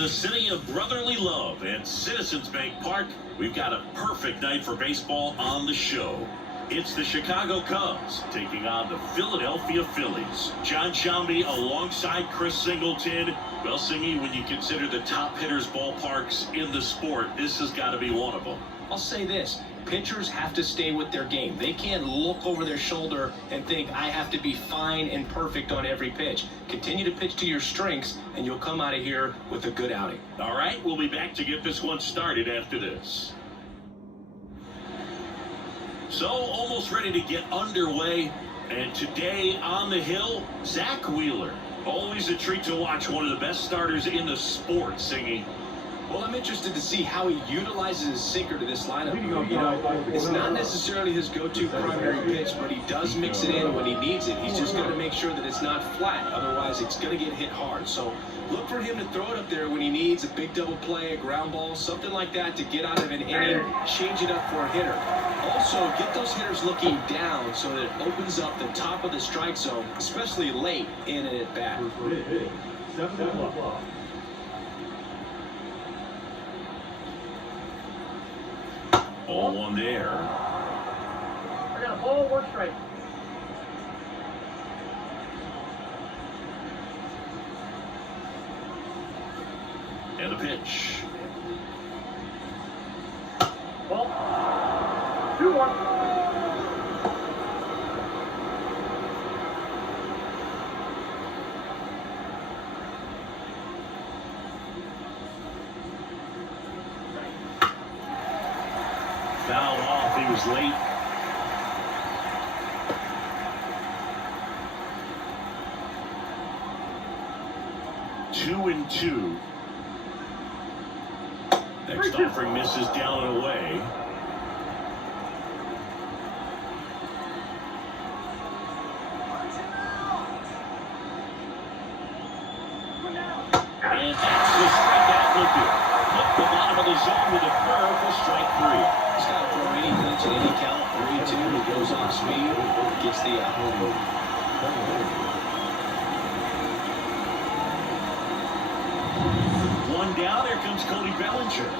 the city of brotherly love at Citizens Bank Park, we've got a perfect night for baseball on the show. It's the Chicago Cubs taking on the Philadelphia Phillies. John Shambi alongside Chris Singleton. Well, Singy, when you consider the top hitters' ballparks in the sport, this has got to be one of them. I'll say this. Pitchers have to stay with their game. They can't look over their shoulder and think, I have to be fine and perfect on every pitch. Continue to pitch to your strengths, and you'll come out of here with a good outing. All right, we'll be back to get this one started after this. So, almost ready to get underway. And today on the hill, Zach Wheeler. Always a treat to watch one of the best starters in the sport, Singy. Well, I'm interested to see how he utilizes his sinker to this lineup. It's not necessarily his go-to primary pitch, but he does mix it in when he needs it. He's just got to make sure that it's not flat. Otherwise, it's going to get hit hard. So look for him to throw it up there when he needs a big double play, a ground ball, something like that to get out of an inning, change it up for a hitter. Also, get those hitters looking down so that it opens up the top of the strike zone, especially late in an at-bat. Ball one there. I got a ball, one strike. And a pitch. Ball. 2-1. Fouled off, he was late. Two and two. Next offering misses down and away. And that's the strikeout will do. Hit the bottom of the zone with a curve for strike three. He's got to throw any pitch at any count. 3-2. He goes off speed, gets the out. One down. Here comes Cody Bellinger.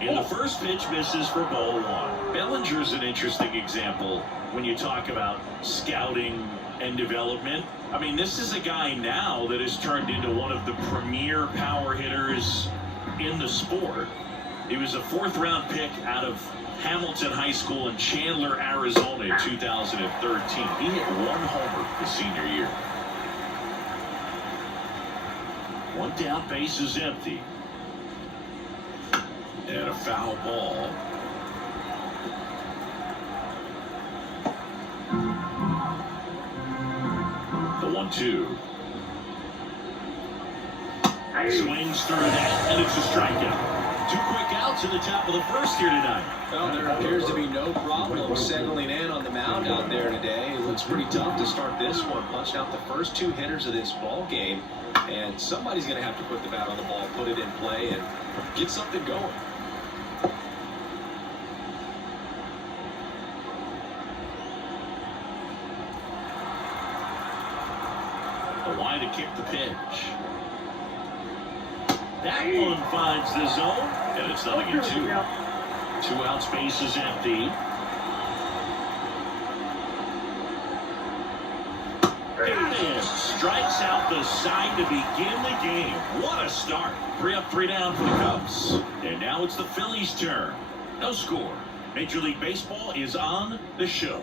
And the first pitch misses for ball one. Bellinger's an interesting example when you talk about scouting and development. I mean, this is a guy now that has turned into one of the premier power hitters in the sport. He was a fourth-round pick out of Hamilton High School in Chandler, Arizona in 2013. He hit one homer his senior year. One down, base is empty. And a foul ball. The 1-2. Swings through that, and it's a strikeout. Two quick outs in the top of the first here tonight. Well, there appears to be no problem settling in on the mound out there today. It looks pretty tough to start this one. Punched out the first two hitters of this ball game, and somebody's going to have to put the bat on the ball, put it in play, and get something going. The line to kick the pitch. That one finds the zone, and it's 0-2. Two out, space is empty. And strikes out the side to begin the game. What a start. 3 up, 3 down for the Cubs. And now it's the Phillies' turn. No score. Major League Baseball is on the show.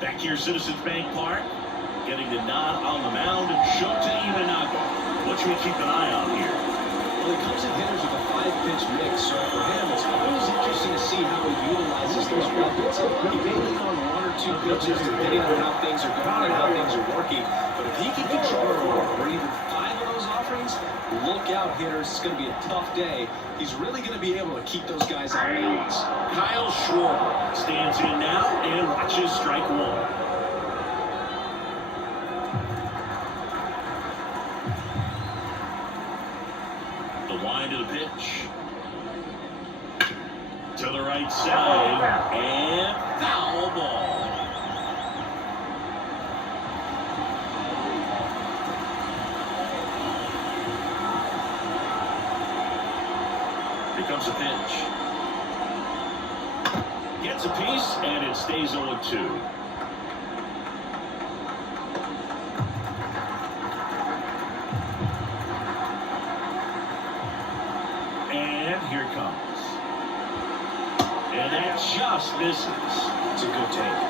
Back here, Citizens Bank Park, getting the nod on the mound, Shota Imanaga. What should we keep an eye on here? Well, he comes in hitters with a 5-pitch mix, so for him, it's always interesting to see how he utilizes those weapons. He may lean on 1 or 2 pitches depending on how things are going and how things are working, but if he can control 4 or even 5 of those offerings, look out, hitters. It's going to be a tough day. He's really going to be able to keep those guys out balance. Kyle Schwarber stands in now and watches strike one. The line to the pitch. To the right side, and foul ball. Here comes a pitch. Gets a piece, and it stays 0-2. And here it comes. And that just misses. It's a good take.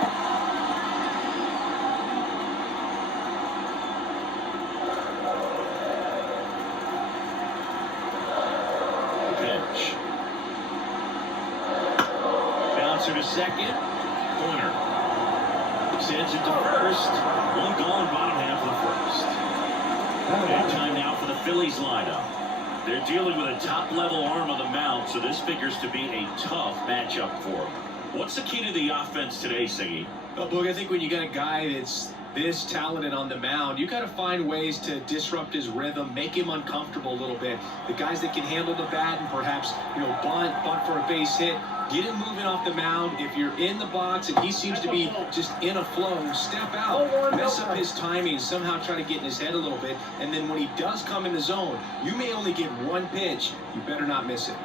Pitch. Bouncer to second. Corner. Sends it to first. One gone, bottom half of the first. And time now for the Phillies lineup. They're dealing with a top-level arm on the mound, so this figures to be a tough matchup for them. What's the key to the offense today, Siggy? Well, Boog, I think when you got a guy that's this talented on the mound, you got to find ways to disrupt his rhythm, make him uncomfortable a little bit. The guys that can handle the bat and perhaps, bunt for a base hit, get him moving off the mound. If you're in the box and he seems to be just in a flow, step out, mess up his timing, somehow try to get in his head a little bit. And then when he does come in the zone, you may only get one pitch. You better not miss it.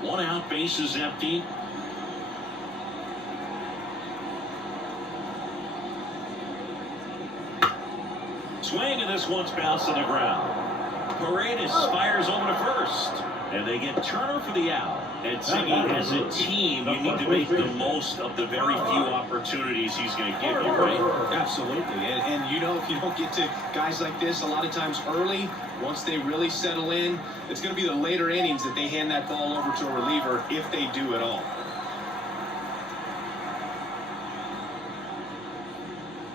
One out, base is empty. Swing, and this one's bounced on the ground. Paredes fires over to first. And they get Turner for the out. And Siggy, as a team, you need to make the most of the very few opportunities he's going to give you, right? Absolutely. And if you don't get to guys like this a lot of times early, once they really settle in, it's going to be the later innings that they hand that ball over to a reliever, if they do at all.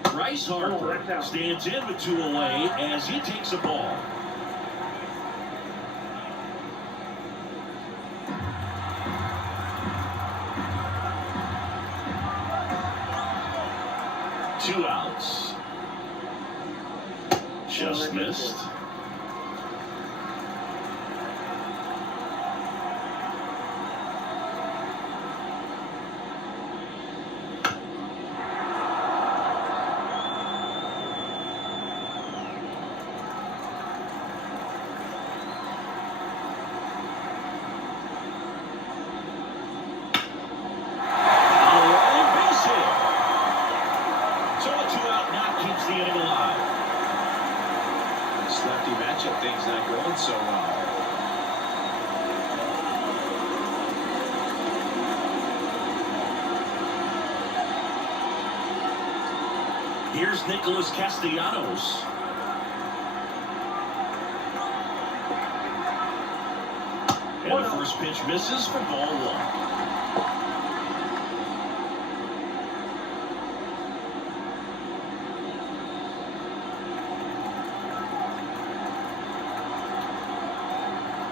Bryce Harper stands in with 2 away as he takes a ball. Two outs. Just missed. Lefty matchup thing's not going so well. Here's Nicholas Castellanos. And the first pitch misses for ball 1.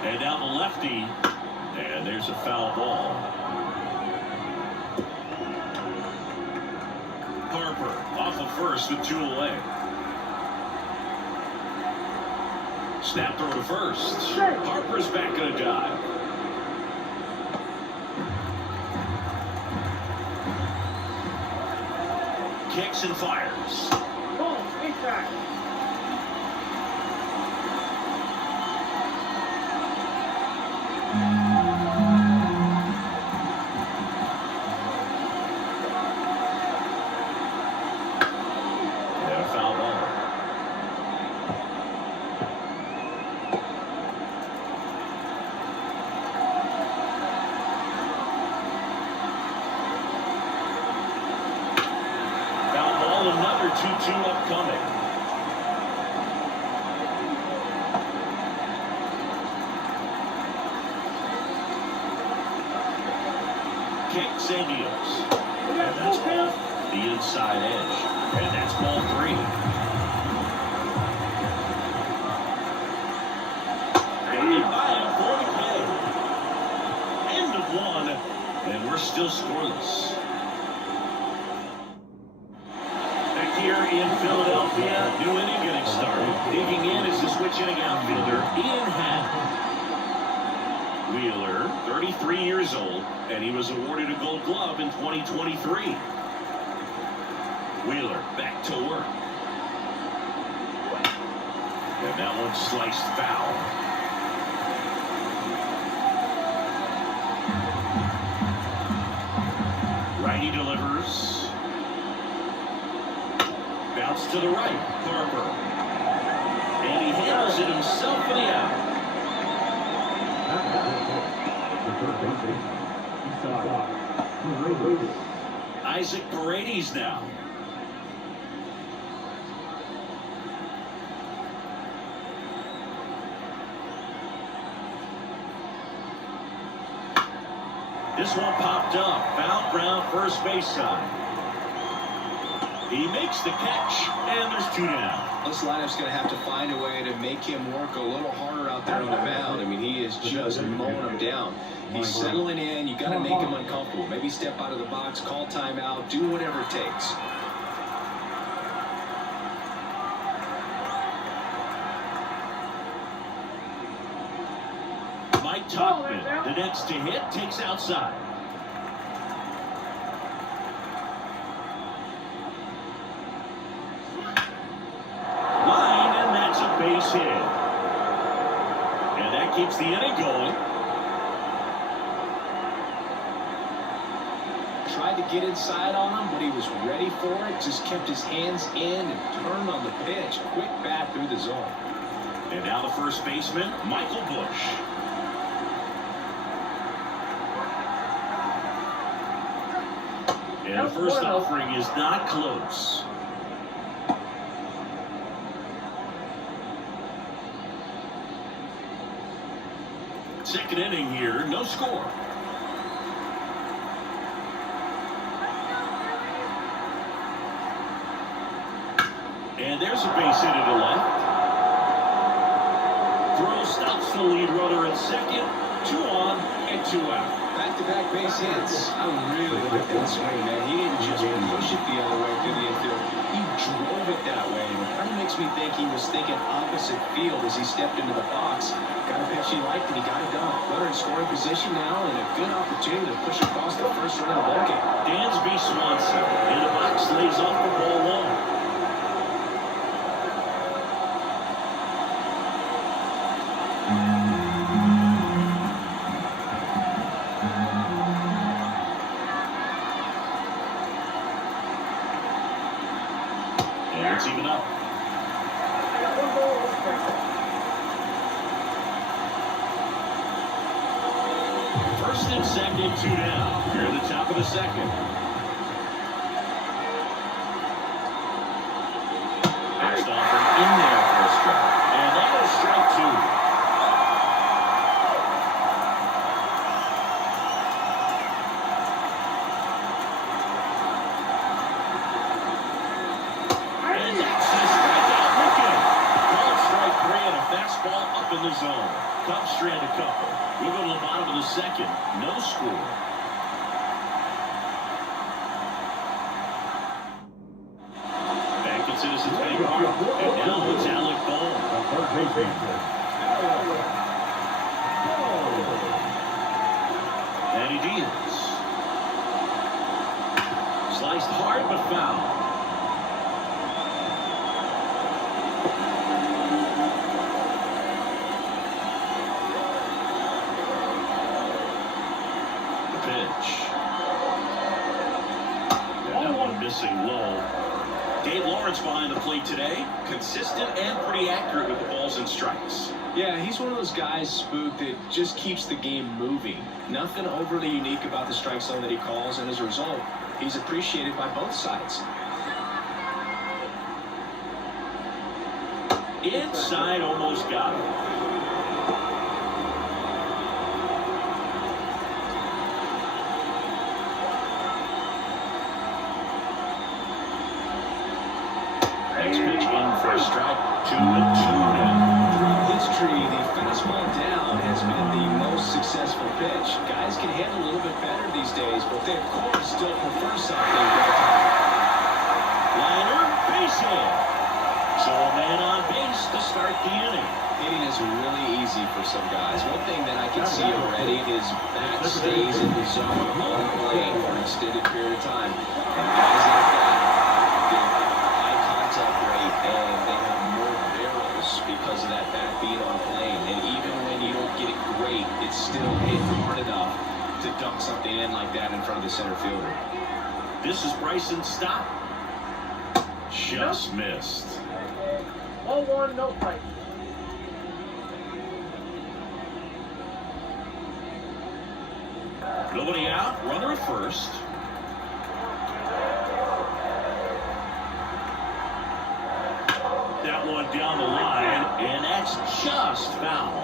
And down the lefty, and there's a foul ball. Harper off of first with 2 away. Snap throw to first. Harper's back in a dive. Kicks and fires. Another 2-2 upcoming. Kicks and deals. And that's off the inside edge. And that's ball 3. And by him for the K. End of 1. And we're still scoreless. Here in Philadelphia, new inning getting started. Digging in is the switch inning outfielder, Ian Happ. Wheeler 33 years old, and he was awarded a Gold Glove in 2023. Wheeler back to work. And that one sliced foul. Righty delivers. Bounce to the right. Harper. And he handles it himself for the out. Isaac Paredes now. This one popped up. Foul ground, first base side. He makes the catch, and there's 2 down. This lineup's going to have to find a way to make him work a little harder out there on the mound. I mean, he is just mowing him down. He's settling in. You got to make him uncomfortable. Maybe step out of the box, call timeout, do whatever it takes. Mike Tuckman, the next to hit, takes outside. Line, and that's a base hit. And that keeps the inning going. Tried to get inside on him, but he was ready for it. Just kept his hands in and turned on the pitch. Quick bat through the zone. And now the first baseman, Michael Bush. And the first offering is not close. Second inning here, no score. And there's a base hit to the left. Throw stops the lead runner at second. 2 on and 2 out. Back-to-back base hits. I really like that swing, man. He didn't just push it the other way through the infield. He drove it that way. And it kind of makes me think he was thinking opposite field as he stepped into the box. Got a pitch he liked, and he got it done. Runner in scoring position now, and a good opportunity to push across the first run of the ballgame. Dansby Swanson in the box, lays off for ball 1. It's even up. First and second, 2 down. Here at the top of the second. Next offering in there for a strike. And that is strike 2. Up in the zone. Tough strand a couple. We go to the bottom of the second. No score. Back at Citizens Bank Park. And now it's Alec Bohm. And he deals. Sliced hard but foul. Missing low. Dave Lawrence behind the plate today. Consistent and pretty accurate with the balls and strikes. Yeah, he's one of those guys, Spook, that just keeps the game moving. Nothing overly unique about the strike zone that he calls, and as a result, he's appreciated by both sides. Inside, almost got it. Next pitch in for a strike. 2-2 now. Throughout history, the fastball down has been the most successful pitch. Guys can handle a little bit better these days, but they, of course, still prefer something right. Liner, base hit. So a man on base to start the inning. Hitting is really easy for some. some guys. One thing that I can see already is back stays in the zone on plane for an extended period of time. And guys like that get high contact rate and they have more barrels because of that bat being on plane. And even when you don't get it great, it's still hit hard enough to dunk something in like that in front of the center fielder. This is Bryson's stop. Just missed. Ball one, no fight. Nobody out, runner at first. That one down the line, and that's just foul.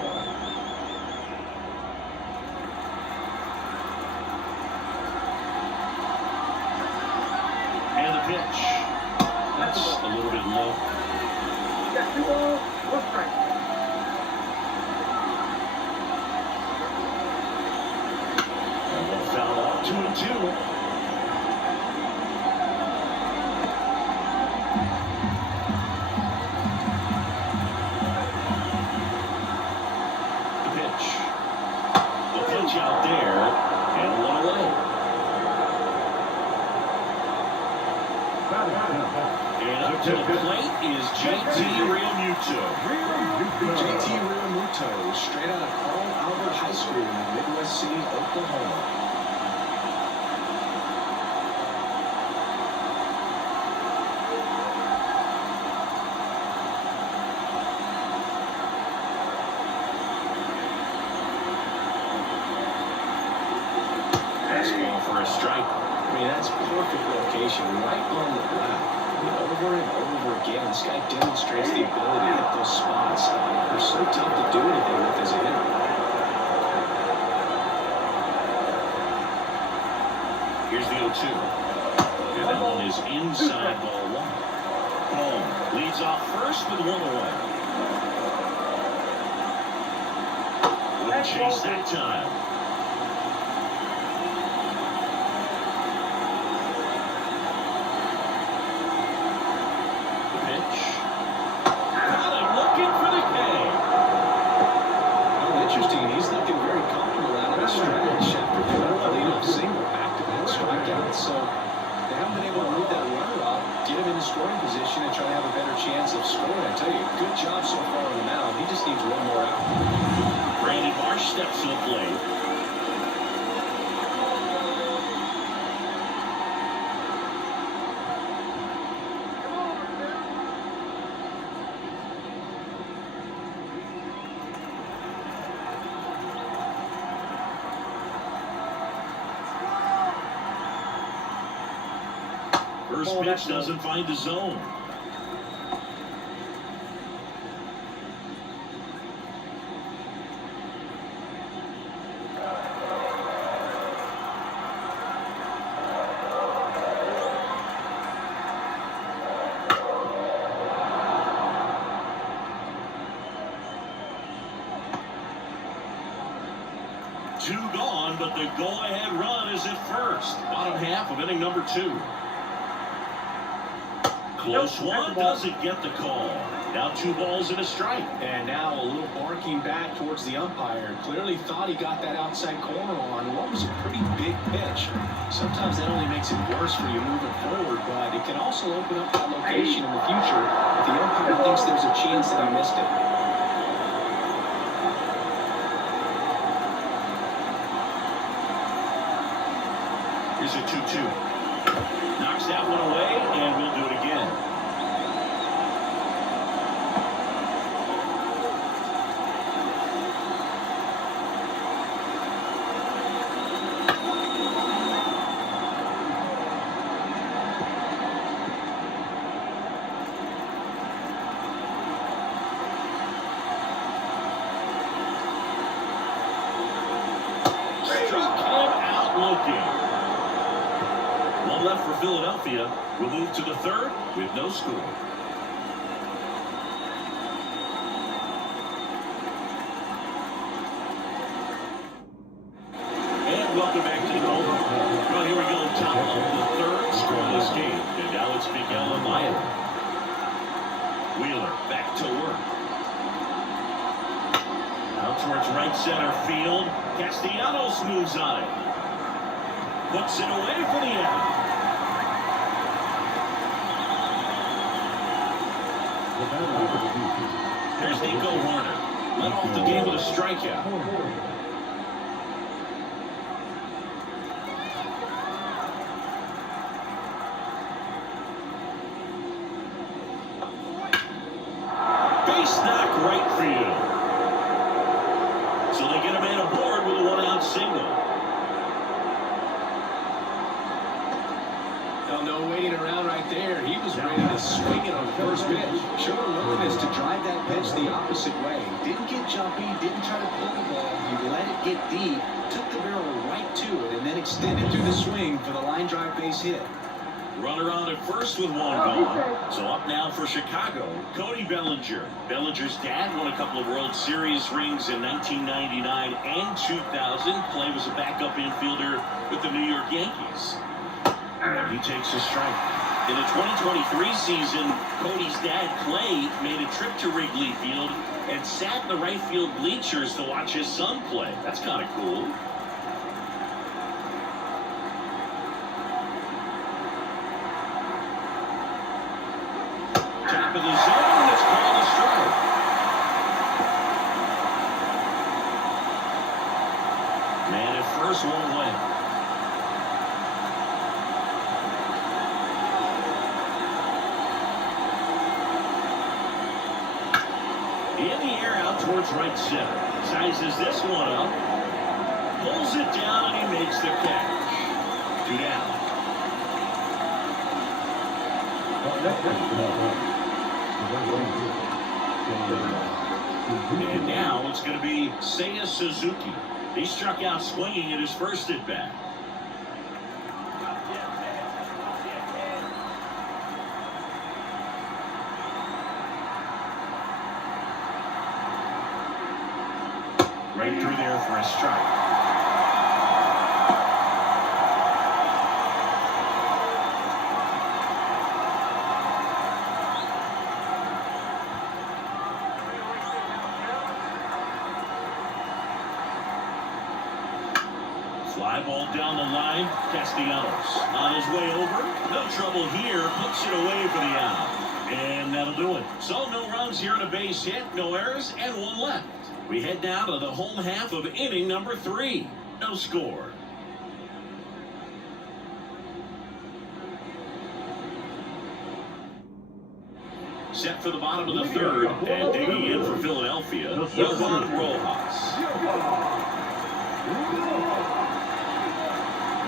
And the pitch. That's a little bit low. You got 2 balls, 1 strike. Foul off, 2-2. The pitch. The pitch out there, and 1 away. And up to the plate is JT Realmuto. JT Realmuto, straight out of Carl Albert High School in Midwest City, Oklahoma. Fastball for a strike. I mean, that's perfect location, right on the black. I mean, over and over again, this guy demonstrates the ability to hit those spots. They're so tough to do anything with as a hitter. Here's the 0-2. And that one is inside ball 1. Home leads off first with 1 away. Wouldn't chase that time. So they haven't been able to move that runner up, get him in the scoring position, and try to have a better chance of scoring. I tell you, good job so far on the mound. He just needs 1 more out. Brandon Marsh steps to the plate. First pitch doesn't find the zone. Two gone, but the go-ahead run is at first. Bottom half of inning number 2. Close one, doesn't get the call. Now 2 balls and a strike. And now a little barking back towards the umpire. Clearly thought he got that outside corner on what was a pretty big pitch. Sometimes that only makes it worse for you moving forward, but it can also open up that location in the future if the umpire thinks there's a chance that he missed it. Here's a 2-2. Knocks that one away, and we'll do it again. Struck him out looking. One left for Philadelphia. We'll move to the 3rd with no score. And welcome back to the home. Well, here we go, top of the 3rd scoreless game. And now it's Miguel Amaya. Wheeler back to work. Out towards right center field. Castellanos moves on it. Puts it away for the out. Here's Nico Warner. Led off the game with a strikeout. Base knock right field. So they get a man aboard with a one-out single. No waiting around right there. He was ready to swing it on the first pitch. Showed a willingness to drive that pitch the opposite way. Didn't get jumpy, didn't try to pull the ball. He let it get deep, took the barrel right to it, and then extended through the swing for the line drive base hit. Runner on at first with one gone. So up now for Chicago, Cody Bellinger. Bellinger's dad won a couple of World Series rings in 1999 and 2000. Clay was a backup infielder with the New York Yankees. And he takes a strike. In the 2023 season, Cody's dad, Clay, made a trip to Wrigley Field and sat in the right field bleachers to watch his son play. That's kind of cool. Top of the zone, it's called a strike. Man at first won't win. In the air out towards right center. Sizes this one up. Pulls it down and he makes the catch. 2 down. And now it's going to be Seiya Suzuki. He struck out swinging at his first at bat. Right through there for a strike. Fly ball down the line. Castellanos on his way over. No trouble here. Puts it away for the out. And that'll do it. So no runs here and a base hit. No errors and one left. We head down to the home half of inning number 3. No score. Set for the bottom of the third. And digging in for Philadelphia, Yohan Rojas.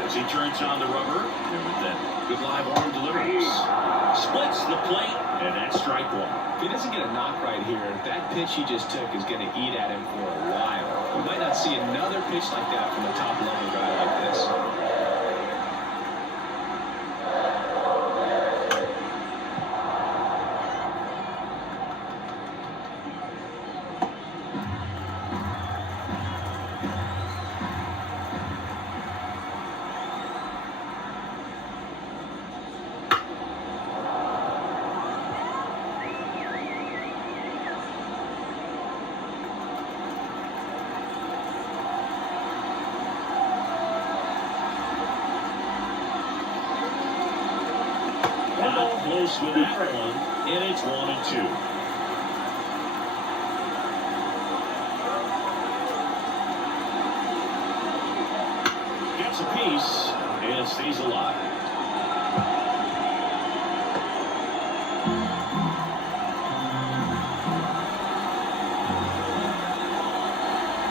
As he turns on the rubber, and with that good live arm deliveries, splits the plate, and that's strike one. If he doesn't get a knock right here, that pitch he just took is going to eat at him for a while. We might not see another pitch like that from a top-level guy like this. Not close with that one, and it's 1-2. Gets a piece, and stays alive.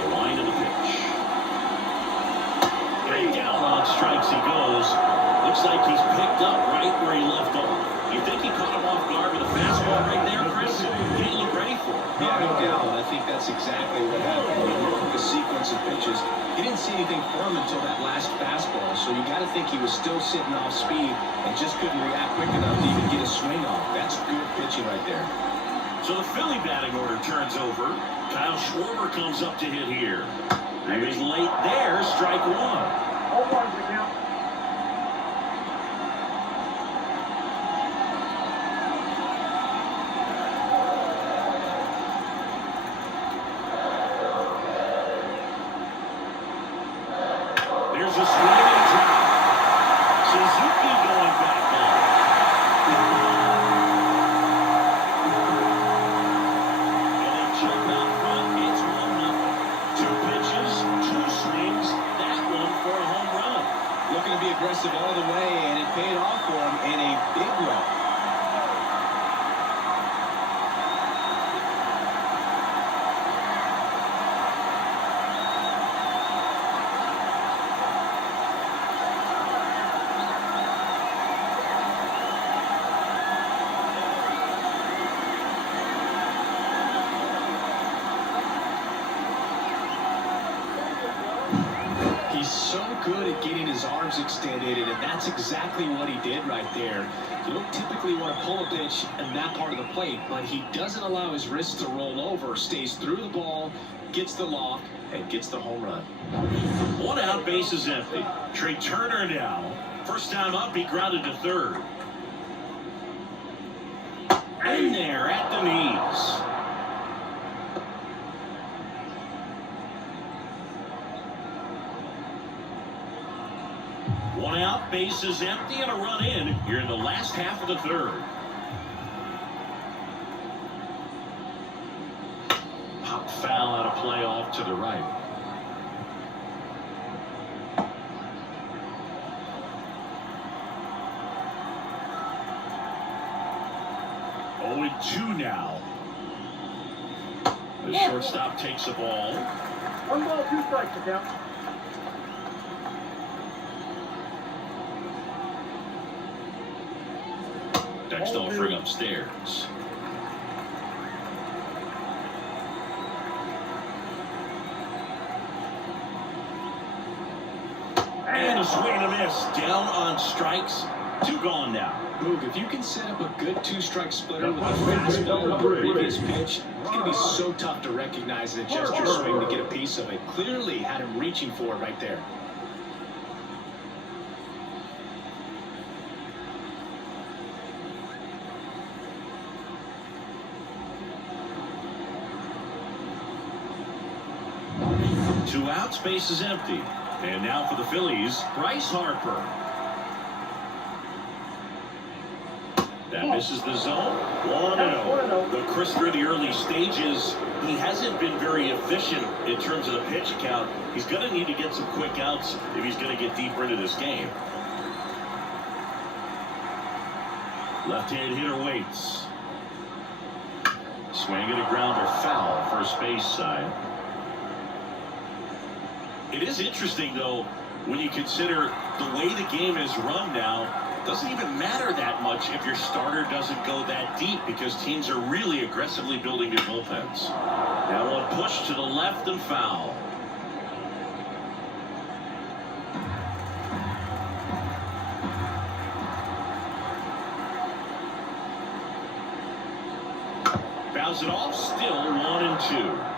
The line of the pitch. And down on strikes he goes. Looks like he's picked up right where he left off. You think he caught him off guard with a fastball right there, Chris? He didn't look ready for it. Yeah, no doubt. I think that's exactly what happened. When you look at the sequence of pitches, he didn't see anything from him until that last fastball. So you got to think he was still sitting off speed and just couldn't react quick enough to even get a swing off. That's good pitching right there. So the Philly batting order turns over. Kyle Schwarber comes up to hit here. He was late there, strike one. All ones the count. There's a swing and a drive. Suzuki going back on. And they jump out front. It's 1-0. 2 pitches, 2 swings. That one for a home run. Looking to be aggressive all the way, and it paid off for him in a big way. He's so good at getting his arms extended, and that's exactly what he did right there. You don't typically want to pull a pitch in that part of the plate, but he doesn't allow his wrists to roll over, stays through the ball, gets the loft, and gets the home run. 1 out, bases empty. Trey Turner now. First time up, he grounded to third. In there at the knees. One out, bases empty, and a run in here in the last half of the third. Pop foul out of play off to the right. Oh, and 2 now. The shortstop takes the ball. 1 ball, 2 strikes, it down. Next offering upstairs. And a swing and a miss. Down on strikes. 2 gone now. Boog, if you can set up a good 2-strike splitter with a fastball on the previous pitch, it's going to be so tough to recognize and adjust your swing to get a piece of it. Clearly had him reaching for it right there. Two outs, base is empty. And now for the Phillies, Bryce Harper. That misses the zone. 1-0. The crisp through the early stages. He hasn't been very efficient in terms of the pitch count. He's going to need to get some quick outs if he's going to get deeper into this game. Left-hand hitter waits. Swing and a grounder foul, first base side. It is interesting, though, when you consider the way the game is run now. It doesn't even matter that much if your starter doesn't go that deep because teams are really aggressively building their bullpens. Now one push to the left and foul. Fouls it off, still 1-2.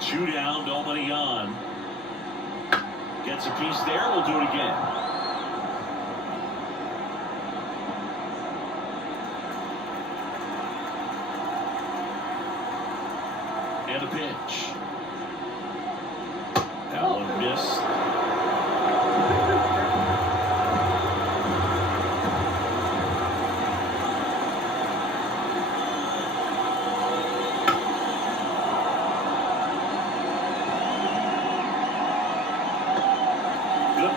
Two down, nobody on. Gets a piece there, we'll do it again. And a pitch. That one missed.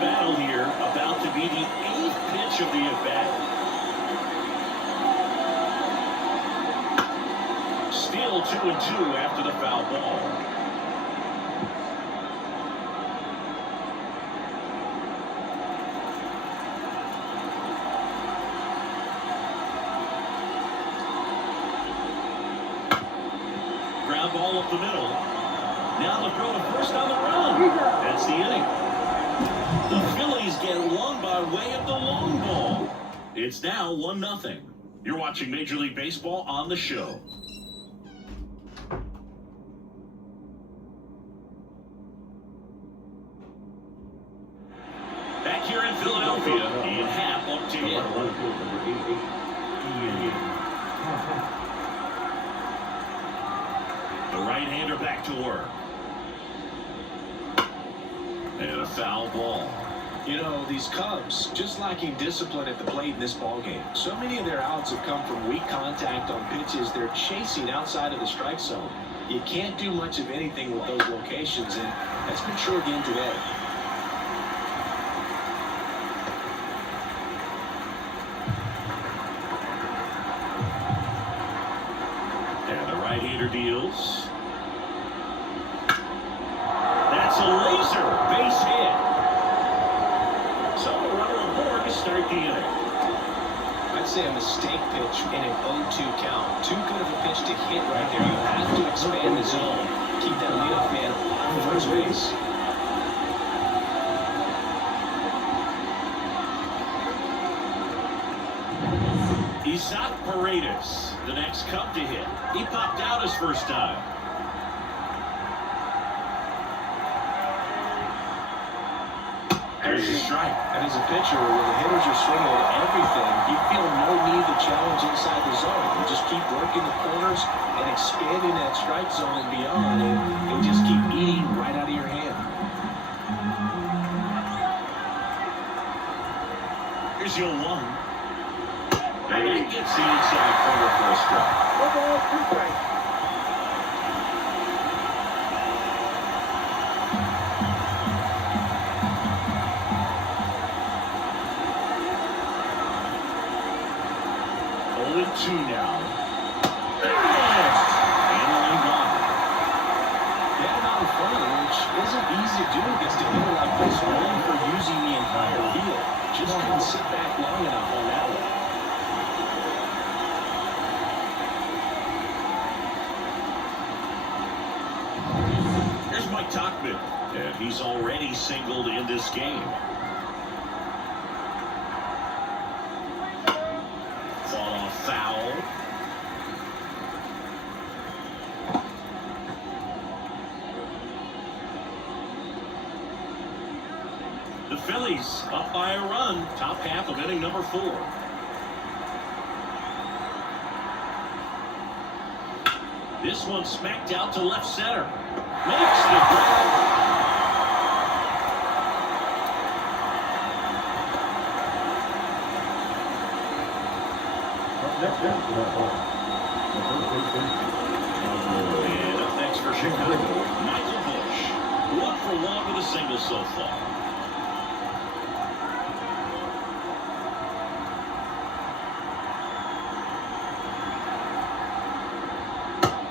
Battle here, about to be the 8th pitch of the at-bat. Still 2-2 after the foul ball. Ground ball up the middle. Now the throw to first on the run. That's the inning. The Phillies get one by way of the long ball. It's now 1-0. You're watching Major League Baseball on the show. Back here in Philadelphia, in half up to him. right-hander back to work. And a foul ball. You know, these Cubs just lacking discipline at the plate in this ballgame. So many of their outs have come from weak contact on pitches they're chasing outside of the strike zone. You can't do much of anything with those locations, and that's been true again today. And the right-hander deals. That's a laser base hit. So a runner aboard to start the inning. I'd say a mistake pitch in an 0-2 count. Too good of a pitch to hit right there. You have to expand the zone. Keep that leadoff man off of first base. Isaac Paredes, the next Cub to hit. He popped out his first time. There's a strike. And as a pitcher, when the hitters are swinging at everything, you feel no need to challenge inside the zone. You just keep working the corners and expanding that strike zone and beyond, and just keep eating right out of your hand. Here's your 1. And he gets the inside corner for a strike. 1 ball, 2 strikes. Two now. Yes! And the line gone. Get him out in front of him, which isn't easy to do against a hitter like this, known for using the entire field. Just couldn't sit back long enough on that one. Here's Mike Tauchman, and he's already singled in this game. Foul. The Phillies up by a run, top half of inning number 4. This one smacked out to left center. Makes the grab. And up next for Chicago, Michael Bush. 1 for 1 with a single so far.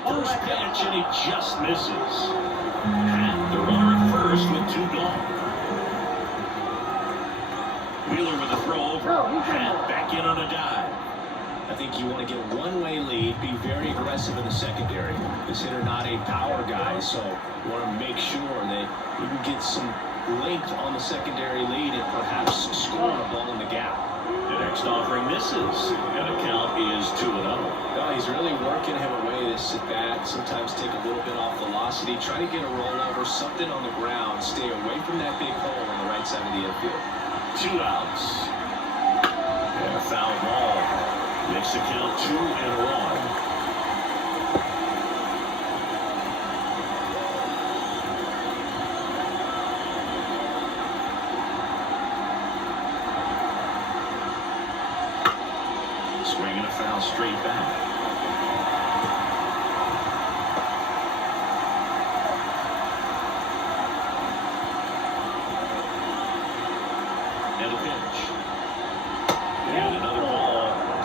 First pitch, and he just misses. And the runner at first with 2 gone. Wheeler with a throw over. And back in on a dive. I think you want to get a one-way lead, be very aggressive in the secondary. This hitter not a power guy, so you want to make sure that you can get some length on the secondary lead and perhaps score a ball in the gap. The next offering misses, and the count is 2-0. No, he's really working him away this at bat. Sometimes take a little bit off velocity, try to get a rollover, something on the ground, stay away from that big hole on the right side of the infield. 2 outs. And a foul ball. Makes the count 2-1. Swinging a foul straight back. And a pitch. And another ball.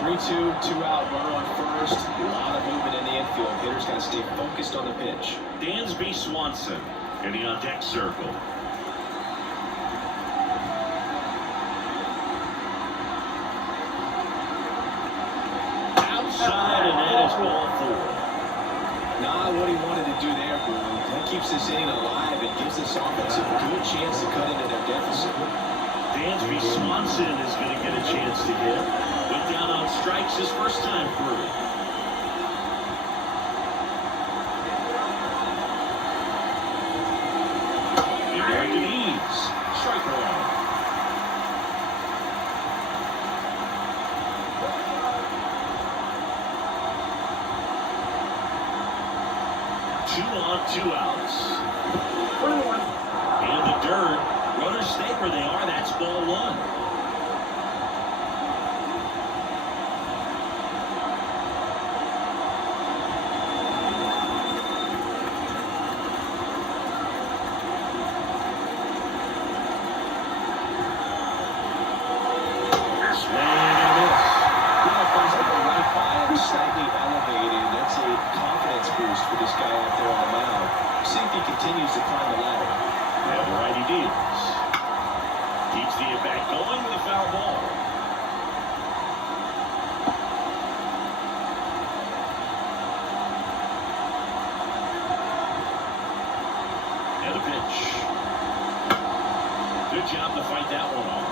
3-2, 2 out, runner on first. A lot of movement in the infield. Hitter's got to stay focused on the pitch. Dansby Swanson in the on-deck circle. Outside, and that is ball 4. Not what he wanted to do there, Boone. That keeps this inning alive and gives this offense a good chance to cut into their deficit. Dansby Swanson is going to get a chance to hit. Went down on strikes his first time through. American Eads. Strike one. 2 2 on, 2 outs. 21. In the dirt. Runners stay where they are. That's ball 1. Slightly elevated. That's a confidence boost for this guy out there on the mound. See if he continues to climb the ladder. Yeah, the righty deals. Keeps the at-bat going with a foul ball. And a pitch. Good job to fight that one off.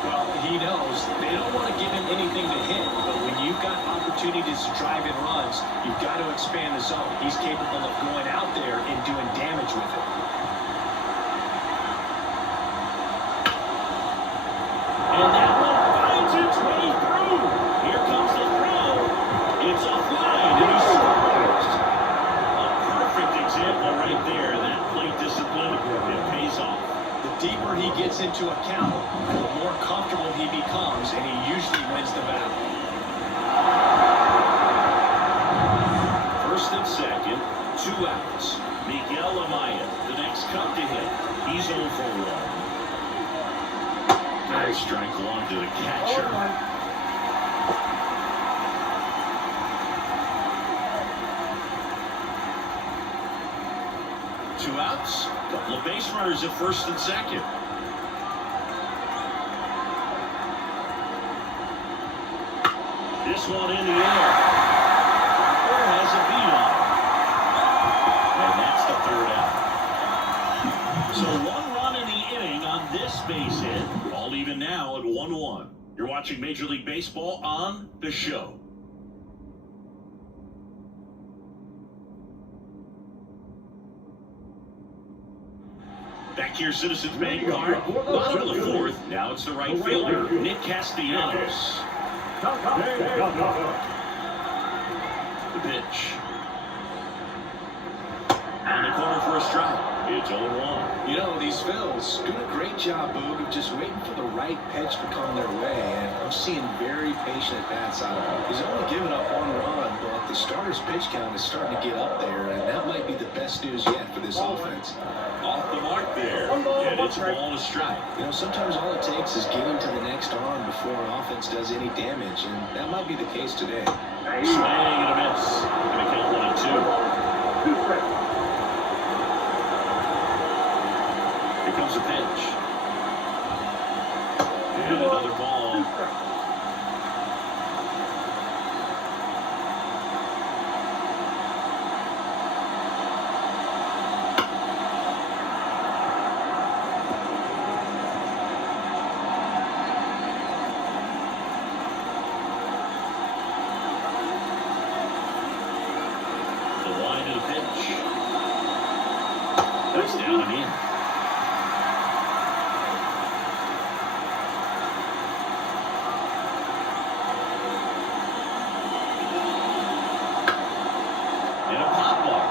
Well, he knows they don't want to give him anything to hit, but when you've got opportunities to drive in runs, you've got to expand the zone. He's capable of going out there and doing damage with it. And that one finds its way through. Here comes the throw. It's offline, and he scores. A perfect example right there. That plate discipline, it pays off. The deeper he gets into a count, the more comfortable he becomes, and he usually wins the battle. First and second, 2 outs. Miguel Amaya, the next come to hit. He's 0 for 1. Nice strike 1 to the catcher. Two outs, couple of base runners at first and second. This one in the air. Harper has a beat on. And that's the 3rd out. So 1 run in the inning on this base hit. All even now at 1-1. You're watching Major League Baseball on The Show. Back here, Citizens Bank Park, bottom of the 4th. Now it's the right fielder, Nick Castellanos. The pitch. On the corner for a strike. It's 0-1. You know, these Phils doing a great job, Boog, of just waiting for the right pitch to come their way, and I'm seeing very patient at-bats out of him. He's only given up 1 run, but the starter's pitch count is starting to get up there, and that might be the best news yet for this offense. Off the mark there, and it's a ball and a strike. You know, sometimes all it takes is getting to the next arm before an offense does any damage, and that might be the case today. Swing and a miss. Gonna count 1 and 2. 2 strikes. Here comes a pitch. And another ball. 2 strikes. The line of the pitch. That's down and in.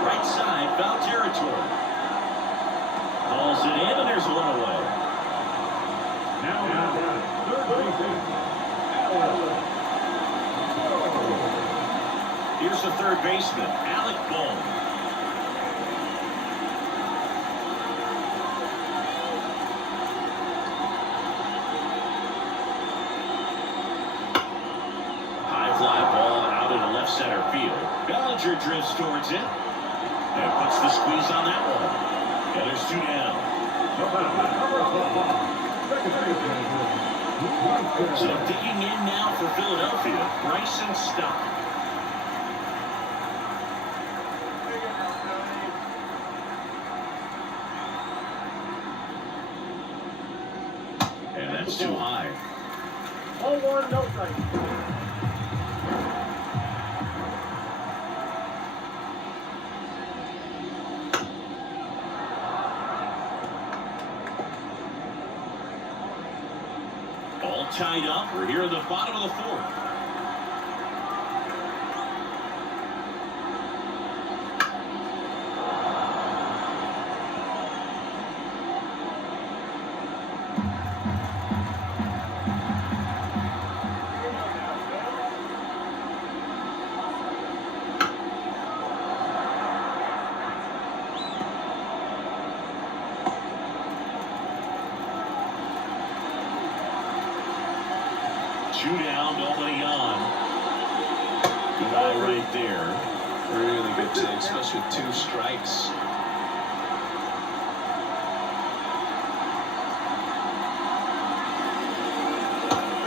Right side, foul territory. Calls it in, and there's 1 away. Now, third baseman. Here's the third baseman, Alec Bohm. High fly ball out into left center field. Bellinger drifts towards it. And puts the squeeze on that one. And there's 2 down. So digging in now for Philadelphia, Bryson Stott. And that's too high. 0-1, no strikes. All tied up. We're here at the bottom of the 4th. Two down, nobody on. Good eye right there. Really good take, especially with 2 strikes.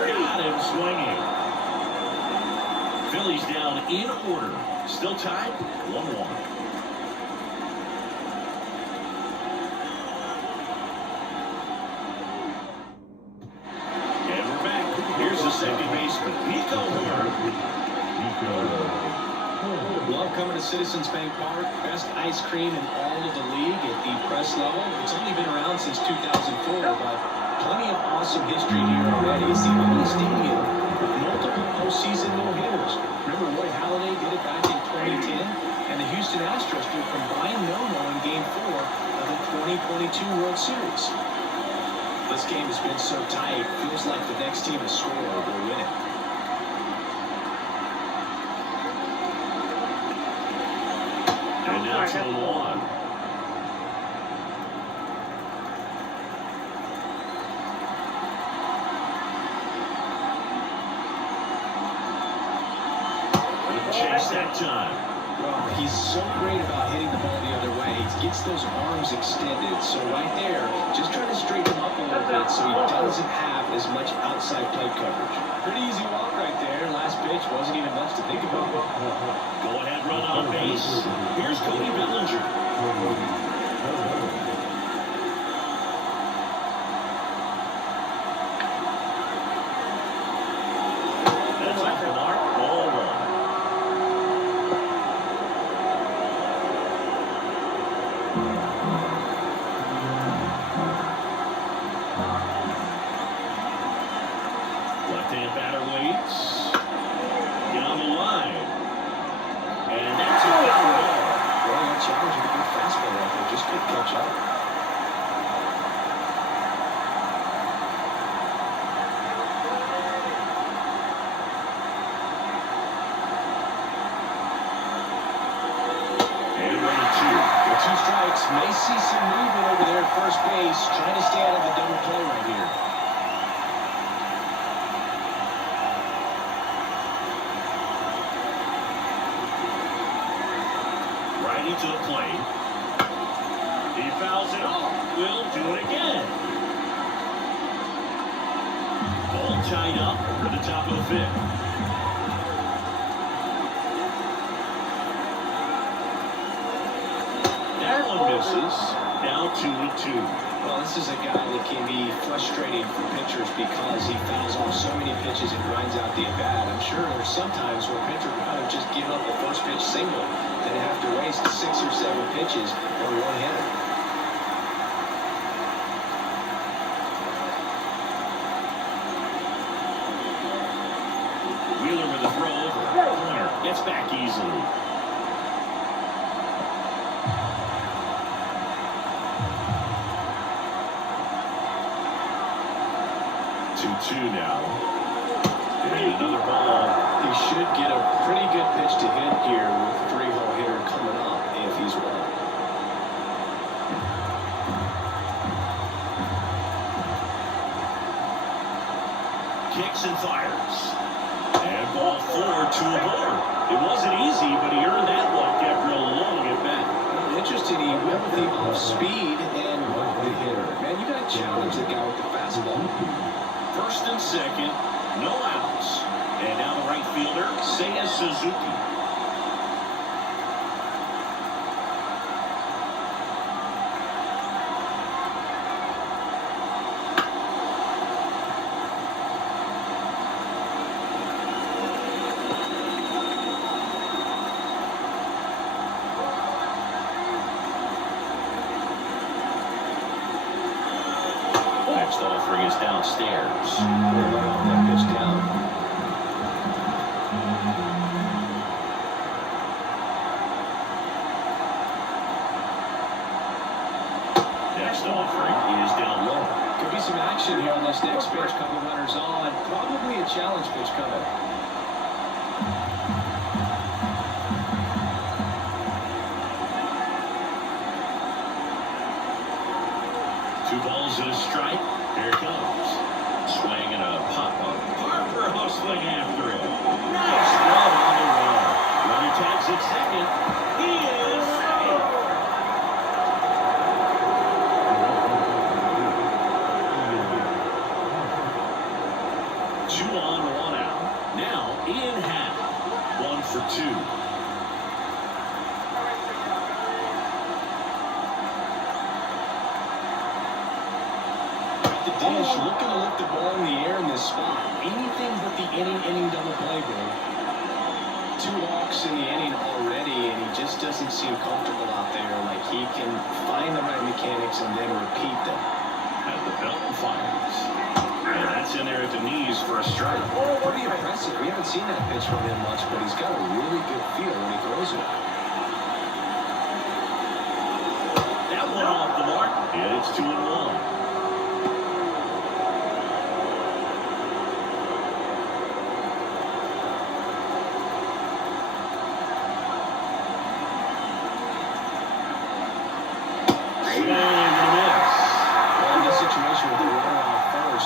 Got him swinging. Phillies down in order. Still tied 1-1. And we're back. Here's the second baseman, Nico Hooker. Love coming to Citizens Bank Park. Best ice cream in all of the league at the press level. It's only been around since 2004, but plenty of awesome history here already. It's the only stadium with multiple postseason no-hitters. Remember Roy Halladay did it back in 2010? And the Houston Astros did a combined no-no in Game 4 of the 2022 World Series. This game has been so tight, feels like the next team to score will win it. And now 2-1. Chase that time. Well, he's so great about hitting the ball the other way. He gets those arms extended. So right there, just trying to straighten him up a little bit so he doesn't have as much outside plate coverage. Pretty easy walk right there. Last pitch wasn't even much to think about. Go ahead, run on base. Here's Cody Bellinger. That's off the mark. Ball 1. Left-hand batter waits. Down the line. And that's a foul ball. Well, that challenge with a good fastball right there. Just couldn't catch up. And 1-2. With 2 strikes, may see some movement over there at first base. Trying to stay out of the double play right here. Righty to the plate. He fouls it off. Will do it again. Ball tied up for the top of the 5th. That one misses. Now 2-2. Well, this is a guy that can be frustrating for pitchers because he fouls off so many pitches and grinds out the at-bat. I'm sure there's some times where a pitcher would rather just give up the first pitch single than have to waste 6 or 7 pitches on one hitter. Wheeler with a throw over. Corner gets back easily. Two now. And another ball. He should get a pretty good pitch to hit here with a 3-hole hitter coming up if he's well. Kicks and fires. And ball 4 to a board. It wasn't easy, but he earned that walk after a long at bat. Interesting, he went with the off-speed and worked the hitter. Man, you got to challenge the guy with the fastball. First and second, no outs. And now the right fielder, Seiya Suzuki. Next offering is downstairs. Right off that pitch down. Next offering is down low. Could be some action here on this next pitch. Couple runners on. Probably a challenge pitch coming. 2 balls and a strike. Here it comes. Swing and a pop up. Harper for 2. The dish, looking to lift the ball in the air in this spot. Anything but the inning double play, bro. 2 walks in the inning already, and he just doesn't seem comfortable out there. Like he can find the right mechanics and then repeat them. At the belt and fires. And that's in there at the knees for a strike. Pretty impressive. We haven't seen that pitch from him much, but he's got a really good feel when he throws it. That one off the mark. And it's 2-1.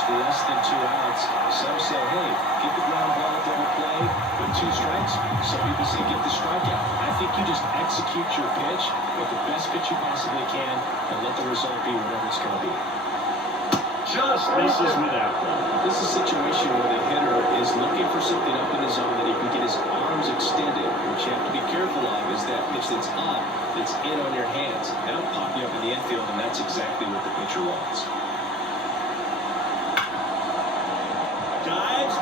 Less than 2 outs. Some say, hey, get the ground ball double play with 2 strikes. Some people say get the strikeout. I think you just execute your pitch with the best pitch you possibly can and let the result be whatever it's going to be. Just misses with that one. This is a situation where the hitter is looking for something up in his zone that he can get his arms extended. What you have to be careful of is that pitch that's up, that's in on your hands. That'll pop you up in the infield, and that's exactly what the pitcher wants.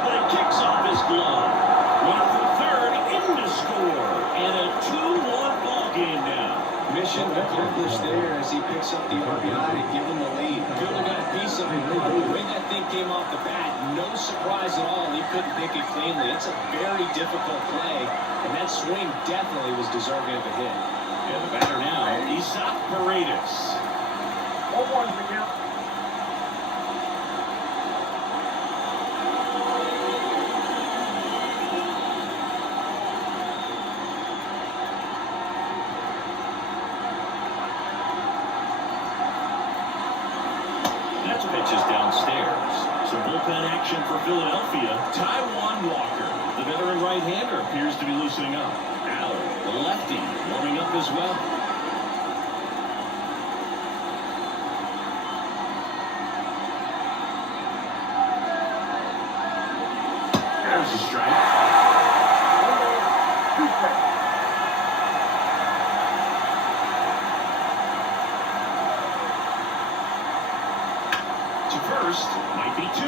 But it kicks off his glove. Runner from third in to score. And a 2-1 ball game now. Mission accomplished there as he picks up the RBI to give him the lead. Fielder got a piece of it. The way that thing came off the bat, no surprise at all. He couldn't pick it cleanly. It's a very difficult play, and that swing definitely was deserving of a hit. And the batter now, Isaac Paredes. 0-1 to count. Pitches downstairs. Some bullpen action for Philadelphia. Taijuan Walker, the veteran right-hander, appears to be loosening up. Allen, the lefty, warming up as well. There's a strike. 2 strikes. First, might be 2.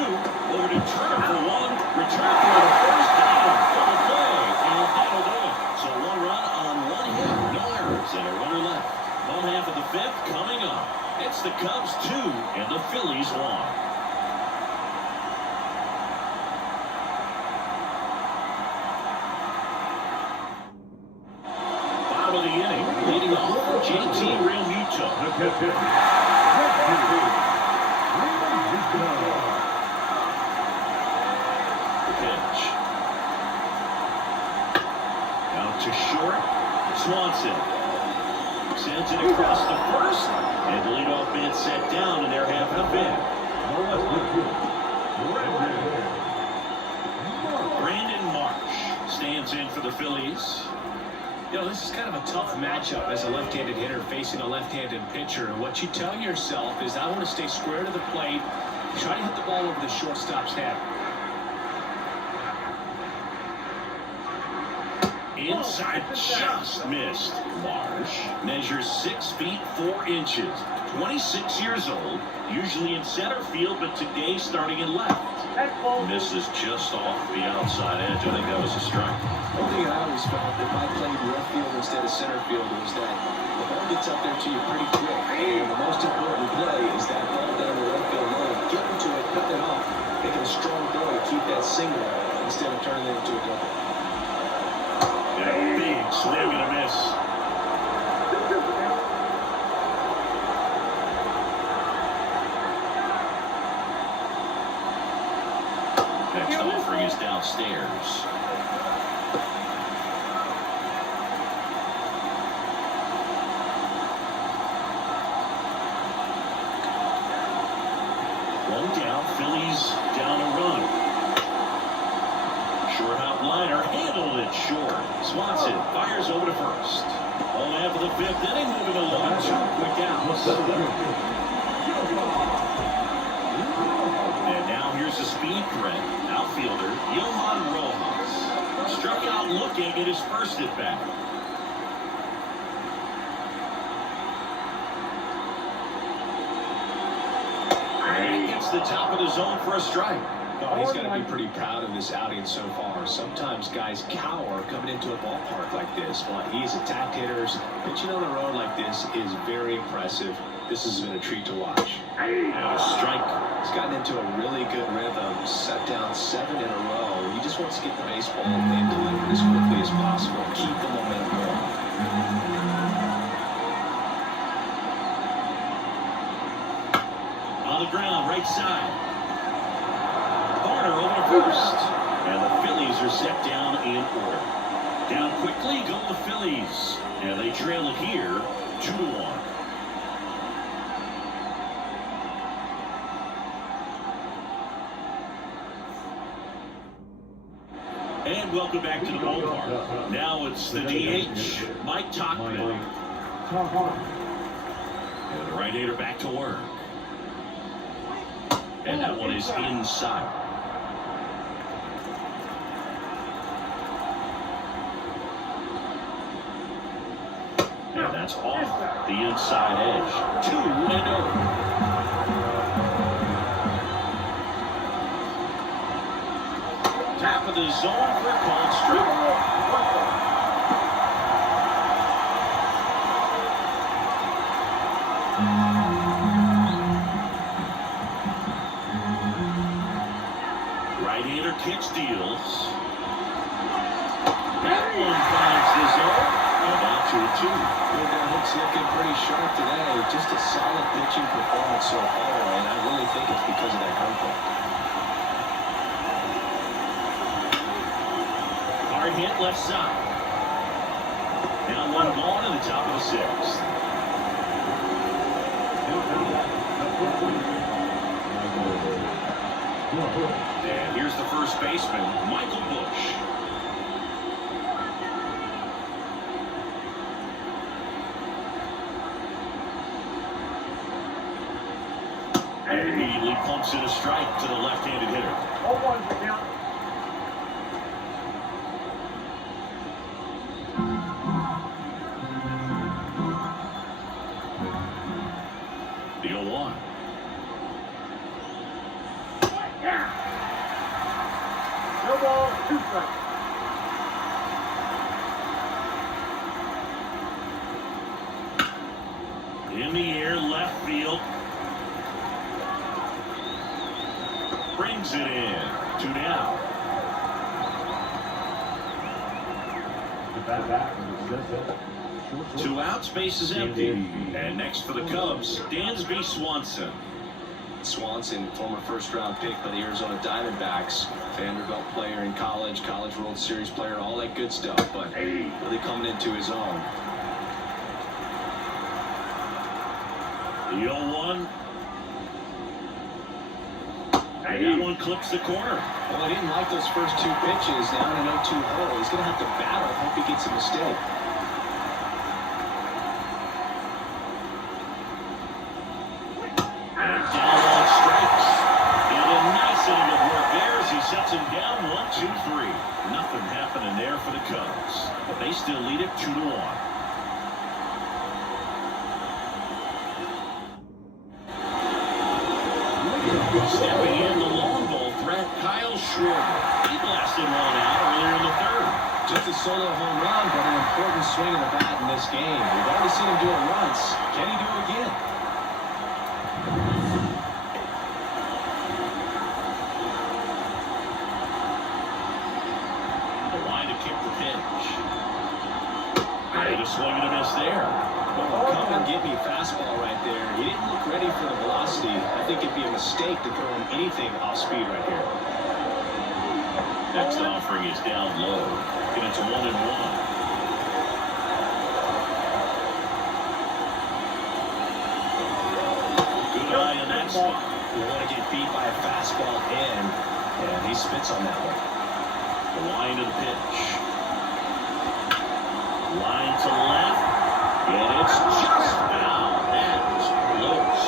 Over to Turner for 1. Return for the first down. Double play. And that'll do it. So 1 run on 1 hit. No errors and a runner left. Bottom half of the 5th coming up. It's the Cubs 2 and the Phillies 1. Bottom of the inning. Leading off, JT Realmuto. The pitch. Out to short. Swanson sends it across the first, and the leadoff man set down, and they're having a fit. Brandon Marsh stands in for the Phillies. You know, this is kind of a tough matchup as a left-handed hitter facing a left-handed pitcher. And what you tell yourself is, I want to stay square to the plate, try to hit the ball over the shortstop's head. Inside, just missed. Marsh measures 6 feet 4 inches. 26 years old, usually in center field, but today starting in left. Misses just off the outside edge. I think that was a strike. One thing I always felt, if I played left field instead of center field, was that the ball gets up there to you pretty quick. And the most important play is that ball down the left field line. Getting to it, cutting it off, making a strong throw to keep that single instead of turning it into a double. And a big swing and a miss. Next offering is downstairs. One down, Phillies down a run. Short hop liner, handled it short. Swanson fires over to first. On half of the 5th inning, moving along. 2 quick outs. And now here's a speed threat. Outfielder Johan Rojas. struck out looking at his first at bat. And he gets the top of the zone for a strike. Oh, he's got to be pretty proud of this outing so far. Sometimes guys cower coming into a ballpark like this, but he's attacked hitters. Pitching on the road like this is very impressive. This has been a treat to watch. Now a strike. He's gotten into a really good rhythm, set down 7 in a row. He just wants to get the baseball and deliver it as quickly as possible. Keep the momentum going. On the ground, right side. Over to first. And the Phillies are set down in order. Down quickly go the Phillies. And they trail it here 2-1. And welcome back to the ballpark. Now it's the DH, Mike Tauchman. And the right-hander back to work. And that one is inside. And that's off the inside edge. 2-0. Top of the zone for a called strike. Right-hander kick steals. That one finds the zone. And now 2-2. That hook's looking pretty sharp today. Just a solid pitching performance so far, and I really think it's because of that contact. Hard hit left side. Now one gone in the top of the 6th. And here's the first baseman, Michael Bush. And immediately pumps in a strike to the left-handed hitter. 0-1 to count. The 0-1. No ball, 2 strikes. In the air, left field. Brings it in. 2 down. Two outs, base is empty. And next for the Cubs, Dansby Swanson. Swanson, former first-round pick by the Arizona Diamondbacks, Vanderbilt player in college, College World Series player, all that good stuff, but really coming into his own. The 0-1. And that one clips the corner. Well, I didn't like those first 2 pitches. Now in an 0-2 hole, he's going to have to battle. Hope he gets a mistake. And down on strikes. And a nice inning of work there as he sets him down 1-2-3. Nothing happening there for the Cubs, but they still lead it 2-1. Stepping in the long ball threat, Kyle Schwarber. He blasted one out earlier in the 3rd. Just a solo home run, but an important swing of the bat in this game. We've already seen him do it once. Can he do it again? The line to kick the pitch. And a swing and a miss there. Oh, come and get me fastball right there. He didn't look ready for the velocity. I think it'd be a mistake to throw him anything off speed right here. Next offering is down low, and it's 1-1. Good eye on that spot. You want to get beat by a fastball in, and he spits on that one. The line to the pitch. Line to left. And it's just foul. That was close.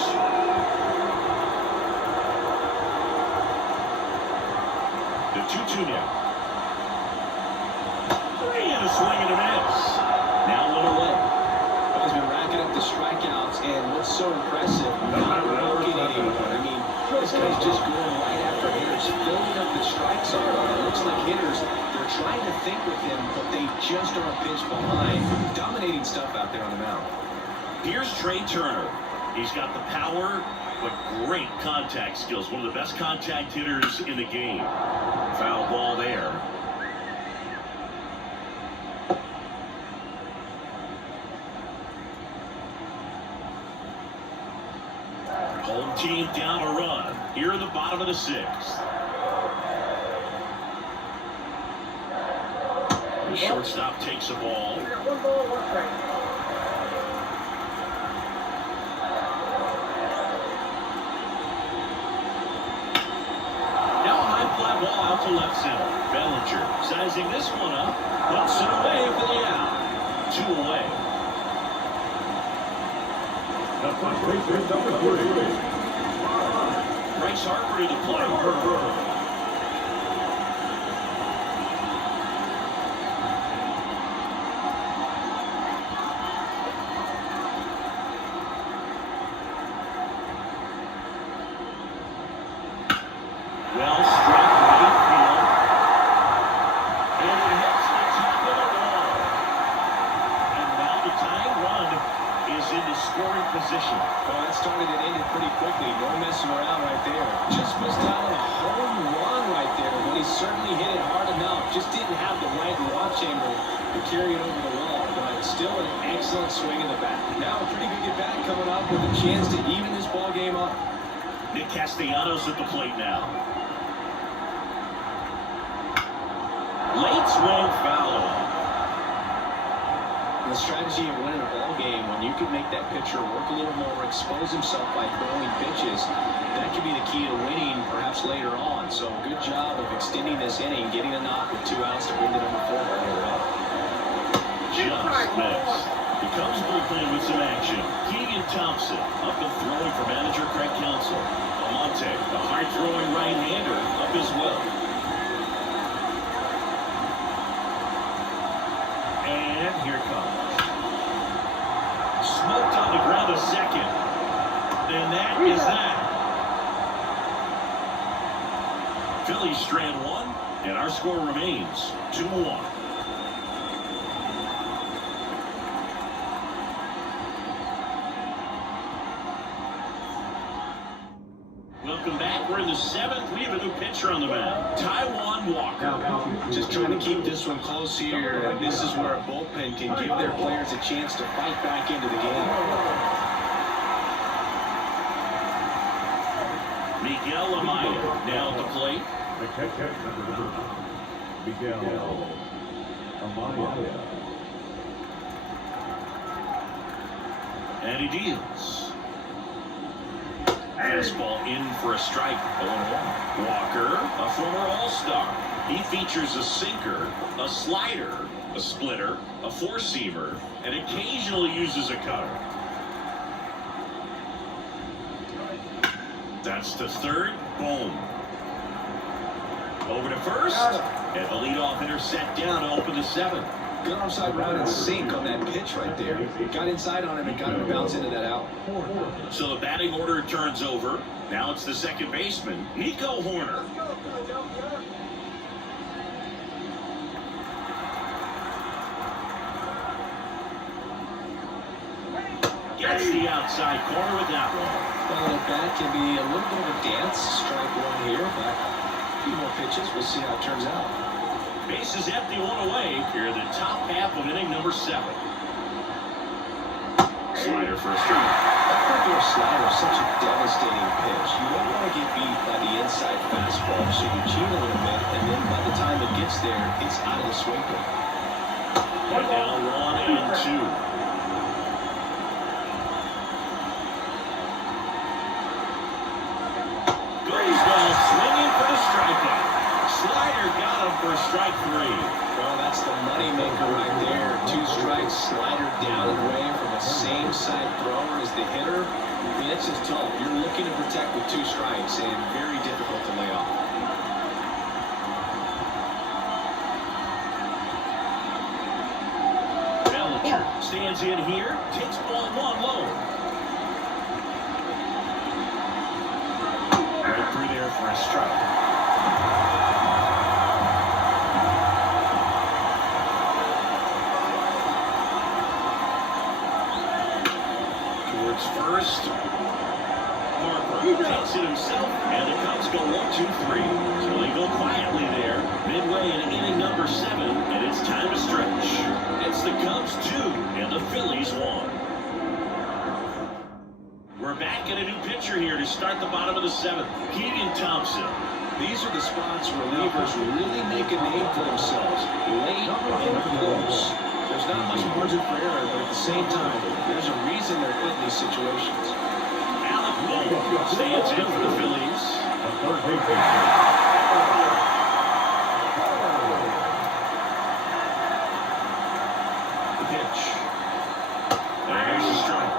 The 2-2 now. so impressive, not walking anyone. I mean, this guy's just going right after hitters, filling up the strike zone. It looks like hitters, they're trying to think with him, but they just are a pitch behind. Dominating stuff out there on the mound. Here's Trey Turner. He's got the power, but great contact skills. One of the best contact hitters in the game. Foul ball there. Home team down a run. Here in the bottom of the sixth. The shortstop takes a ball. One ball, one strike. Now a high fly ball out to left center. Bellinger sizing this one up. Puts it away for the out. 2 away. Bryce Harper to the plate. Well struck right field. And it hits the top of the wall. And now the tying run is in the scoring position. Well, that started and ended pretty quickly. No messing around right there. Just missed out on a home run right there. But he certainly hit it hard enough. Just didn't have the right launch angle to carry it over the wall. But still an excellent swing in the bat. Now a pretty good at-bat coming up with a chance to even this ball game up. Nick Castellanos at the plate now. Late swing foul. The strategy of winning a ball game, when you can make that pitcher work a little more, expose himself by throwing pitches, that could be the key to winning perhaps later on. So good job of extending this inning, getting a knock with 2 outs to bring the number 4 right away. Just missed. He comes bullpen with some action. Keegan Thompson up and throwing for manager Craig Counsell. Almonte, the hard-throwing right-hander, up as well. And here comes. Smoked on the ground a second. And that is that. Phillies strand 1, and our score remains 2-1. Welcome back. We're in the 7th. We have a new pitcher on the mound. Taijuan Walker. Just trying to keep this one close here, and this is where a bullpen can give their players a chance to fight back into the game. Miguel Amaya now at the plate. Miguel Amaya. And he deals. Fastball in for a strike. 0-1. Walker, a former All-Star. He features a sinker, a slider, a splitter, a four-seamer, and occasionally uses a cutter. That's to third. Boom. Over to first. And the leadoff hitter set down to open the 7th. Good onside run and sink on that pitch right there. Got inside on him and got him to bounce into that out. So the batting order turns over. Now it's the second baseman, Nico Horner. Gets the outside corner with that one. Well, the bat can be a little bit of a dance. Strike 1 here, but a few more pitches. We'll see how it turns out. Bases empty, 1 away. Here in the top half of inning number 7. Slider for a strike. That front-door slider is such a devastating pitch. You don't want to get beat by the inside fastball, so you cheat a little bit, and then by the time it gets there, it's out of the swing plate. And now 1 and 2. Goes well, swinging for the strikeout. Slider got him for strike 3. Well, that's the moneymaker right there. 2 strikes, slider down and away from the same side thrower as the hitter. I mean, it's just tough. You're looking to protect with 2 strikes and very difficult to lay off. Bellinger stands in here, takes ball 1 low. for a strike. Towards first. Harper takes it himself, and the Cubs go 1-2-3. So they go quietly there, midway in inning number 7, and it's time to stretch. It's the Cubs 2 and the Phillies 1. We're back in a new pitcher here to start the bottom of the 7th. Keegan Thompson. These are the spots where relievers really make a name for themselves, late and close. There's not much margin for error, but at the same time, there's a reason they're put in these situations. Stands in for the Phillies. The pitch. There's a strike.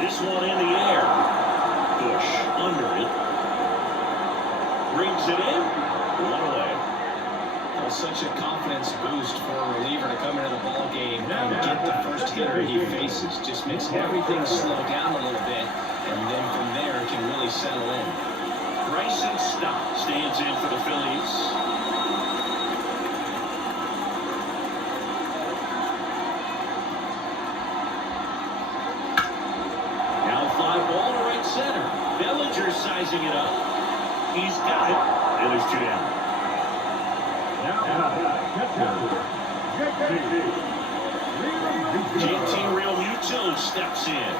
This one in the air. Bush under it. Brings it in. One away. Such a confidence boost for a reliever to come into the ball game and get the first hitter he faces. Just makes everything slow down a little bit, and then from there it can really settle in. Bryson Stott stands in for the Phillies. Now fly ball to right center. Bellinger sizing it up. He's got it. And there's 2 down. JT Realmuto steps in.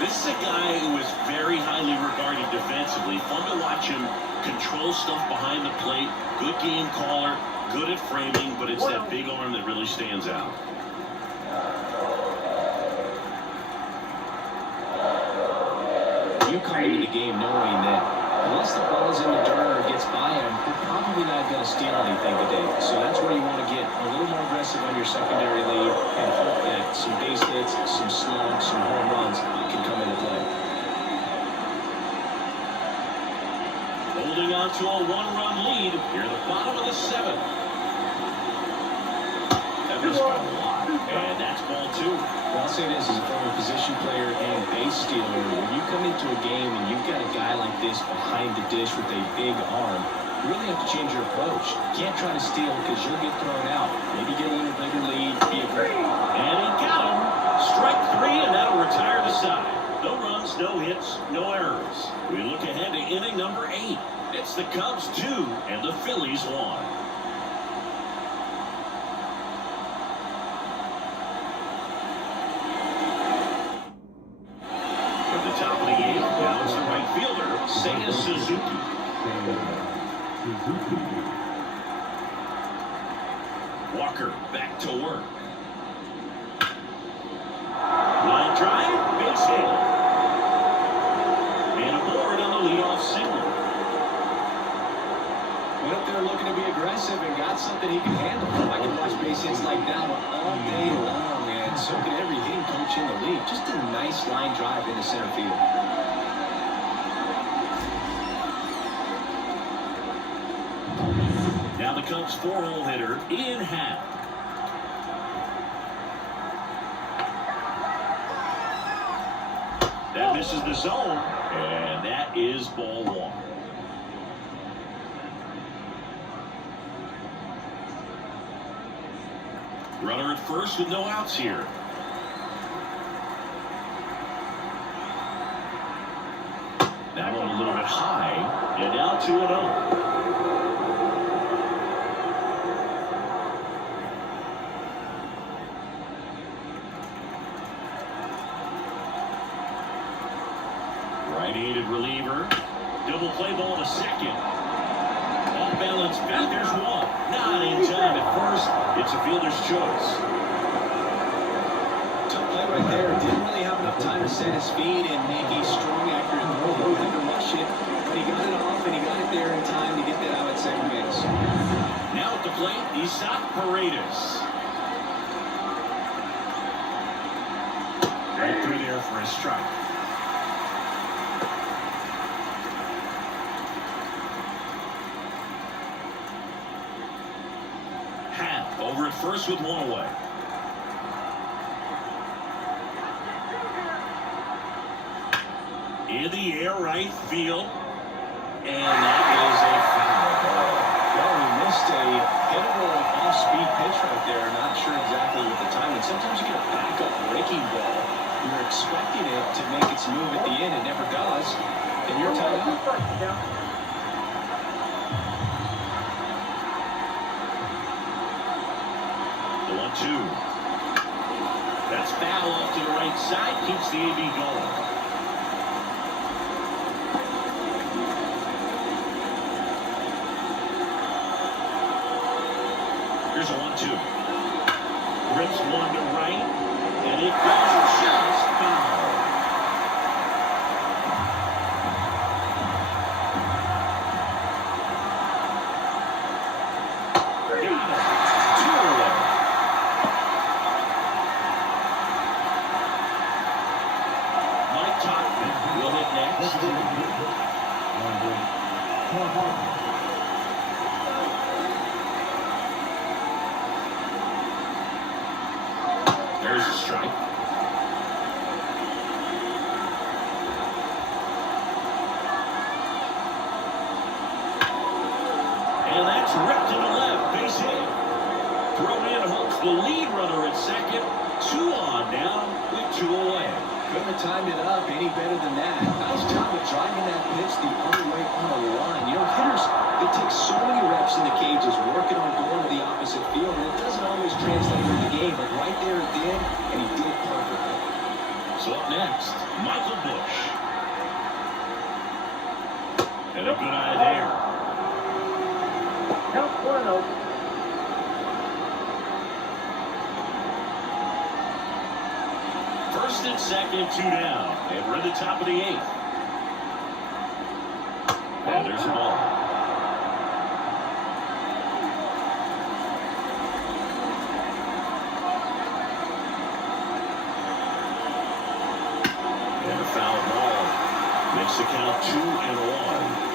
This is a guy who is very highly regarded defensively. Fun to watch him control stuff behind the plate. Good game caller, good at framing, but it's that big arm that really stands out. You come into the game knowing that unless the ball is in the dirt or gets by him, they're probably not going to steal anything today. So that's where you want to get a little more aggressive on your secondary lead and hope that some base hits, some slugs, some home runs can come into play. Holding on to a 1-run lead here at the bottom of the 7th. That was by a lot, and that's ball 2. Well, I'll say this as a former position player and base stealer. When you come into a game and you've got a guy like this behind the dish with a big arm, you really have to change your approach. You can't try to steal because you'll get thrown out. Maybe get a little bigger lead, be a great. And he got him. Strike 3, and that'll retire the side. No runs, no hits, no errors. We look ahead to inning number 8. It's the Cubs 2 and the Phillies 1. Top of the 8th, now it's the right fielder, Seiya Suzuki. Walker back to work. Line drive, base hit. And aboard on the leadoff single. Went up there looking to be aggressive and got something he can handle. I can watch base hits like that all day long, and so can every hitting coach in the league. Just a nice line drive into center field. Now the Cubs 4-hole hitter, Ian Happ. That misses the zone, and that is ball 1. Runner at first with no outs here. That one a little bit high, and now 2-0. Right-handed reliever. Double play ball to second. Off balance, there's 1. Not in time at first. It's a fielder's choice. Tough play right there. Didn't really have enough time to set his feet and make a strong, accurate throw. He had to rush it, but he got it off and he got it there in time to get that out at second base. Now at the plate, Isaac Paredes. Right through there for a strike. Over at first with 1 away. In the air, right field. And that is a foul ball. Well, we missed a hittable off-speed pitch right there. Not sure exactly what the time. And sometimes you get a backup breaking ball. You're expecting it to make its move at the end. It never does. And you're tied up. The 1-2. That's foul off to the right side. Keeps the AB going. Here's a 1-2. Rips one to right, and it goes just foul. Got it. 2 away. Mike Topman will hit next. There's a strike. And that's ripped to the left. Base hit. Throw in hooks the lead runner at second. 2 on now with 2 away. Couldn't have timed it up any better than that. Nice job of driving that pitch the other way on the line. You know, hitters, they take so many reps in the cages working on going to the opposite field, and it doesn't always translate in the game, but right there it did, and he did perfectly. So up next, Michael Bush. And a good eye there. Count 1-0. First and second, 2 down. And we're at the top of the 8th. And there's a ball. And a foul ball. Makes the count 2-1.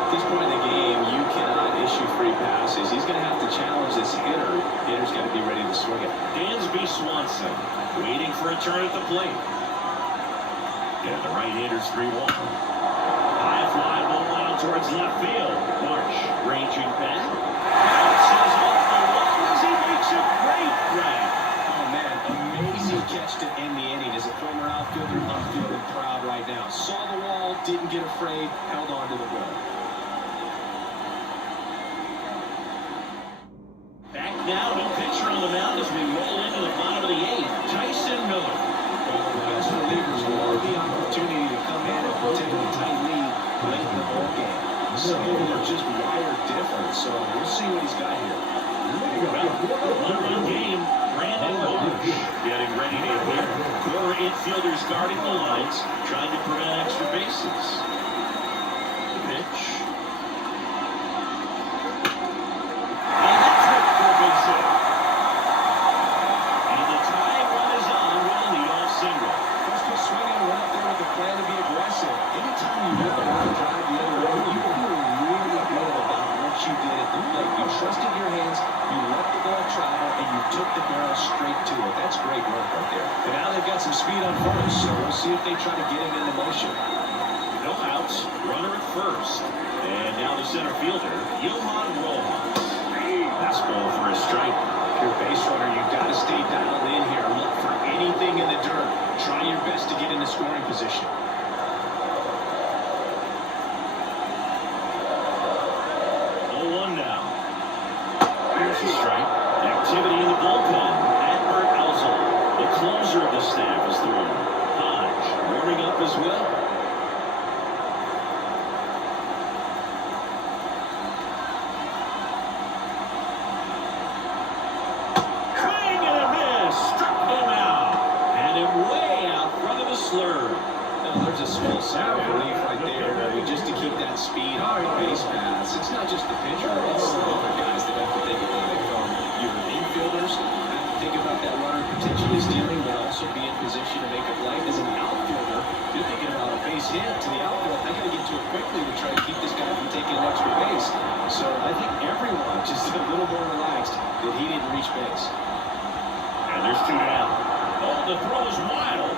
At this point in the game, you cannot issue free passes. He's going to have to challenge this hitter. Hitter's got to be ready to swing it. Dansby Swanson waiting for a turn at the plate. And the right-hander's 3-1. High fly ball out towards left field. Marsh ranging back. Bounces off the wall as he makes a great grab. Oh, man, amazing catch to end the inning. As a former outfielder, I'm feeling proud right now. Saw the wall, didn't get afraid, held on to the ball. Back now, no pitcher on the mound as we roll into the bottom of the 8th. Tyson Miller. Well, the best relievers will have the opportunity to come in and take a tight lead late in the ball game. Some people are just wired different, so we'll see what he's got here. One-run game. Brandon Marsh getting ready to hit. Core infielders guarding the lines, trying to prevent extra bases. The pitch. And that's ripped for a base hit. And the tying run is on with a leadoff single. First pitch swinging, went up there with a plan to be aggressive. Anytime you rip a line drive the other way, you feel really good about what you did at the plate. You trusted your hands, you let the ball travel, and you took the barrel straight to it. That's great work right there. And now they've got some speed on first, so we'll see if they try to get him into motion. No outs, runner at first. And now the center fielder, Johan Rojas. Fastball for a strike. If you're a base runner, you've got to stay dialed in here. Look for anything in the dirt. Try your best to get in the scoring position. 0-1 now. Here's a strike. Activity in the bullpen. Adbert Alzol, the closer of the staff, is throwing. Hodge warming up as well. Swing and a miss. Struck him out. And him way out front of the slurve. Now, there's a small sigh of relief right there. I mean, just to keep that speed on the base paths. It's not just the pitcher, it's the other guys that have to think about it. From your infielders, have to think about that runner potentially stealing, but also be in position to make a play. As an outfielder, you're thinking about a base hit to the outfield. I got to get to a quickly to try to keep this guy from taking an extra base. So I think everyone just a little more relaxed that he didn't reach base. And there's 2 down. Oh, the throw is wild.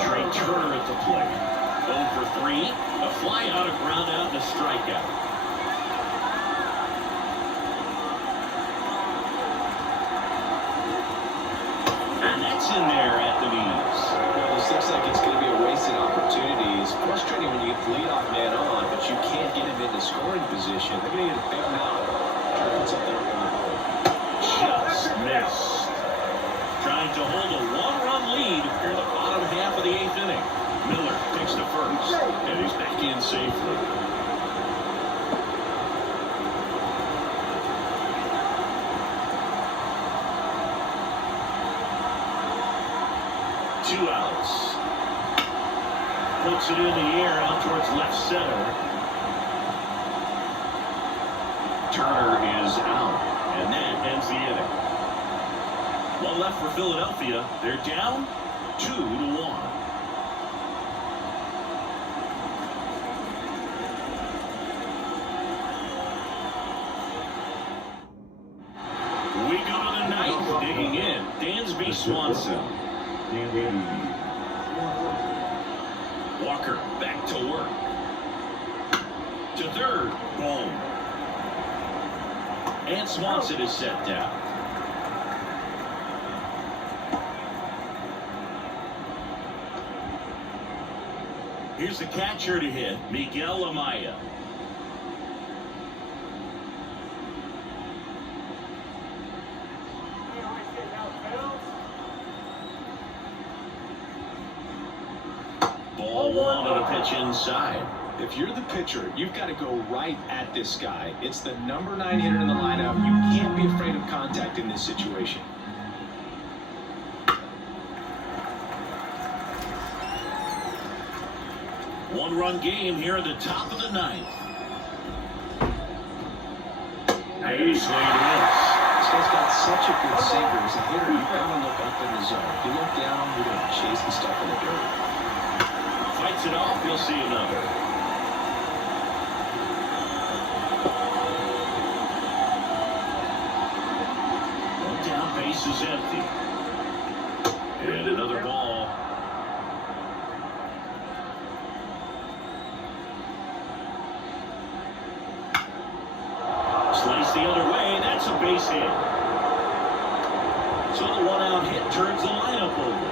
Trey Turner at the plate. 0 for 3. A fly out, a ground out, and a strikeout. And that's in there at the knees. Well, this looks like it's going to be a wasted opportunity. It's frustrating when you get the leadoff man on, but you can't get him into scoring position. They're going to get a big now. Try to put something up on the board. Just missed. Trying to hold a 1-run lead near the bottom half of the 8th inning. Miller takes to first, and he's back in safely. Two outs. Puts it in the air out towards left center. Turner is out, and that ends the inning. One left for Philadelphia. They're down 2-1. We go to the ninth, digging in. Dansby Swanson. Walker back to work. To third. Boom. And Swanson is set down. Here's the catcher to hit, Miguel Amaya. Ball 1 on a pitch inside. If you're the pitcher, you've got to go right at this guy. It's the number 9 hitter in the lineup. You can't be afraid of contact in this situation. One-run game here at the top of the 9th. Hey, swing and miss. This guy's got such a good sinker. As a hitter, you've got to look up in the zone. If you look down, you're going to chase the stuff in the dirt. Fights it off, you'll see another. One down, base is empty. And another ball. Slice the other way, that's a base hit. So the 1-out hit turns the lineup over.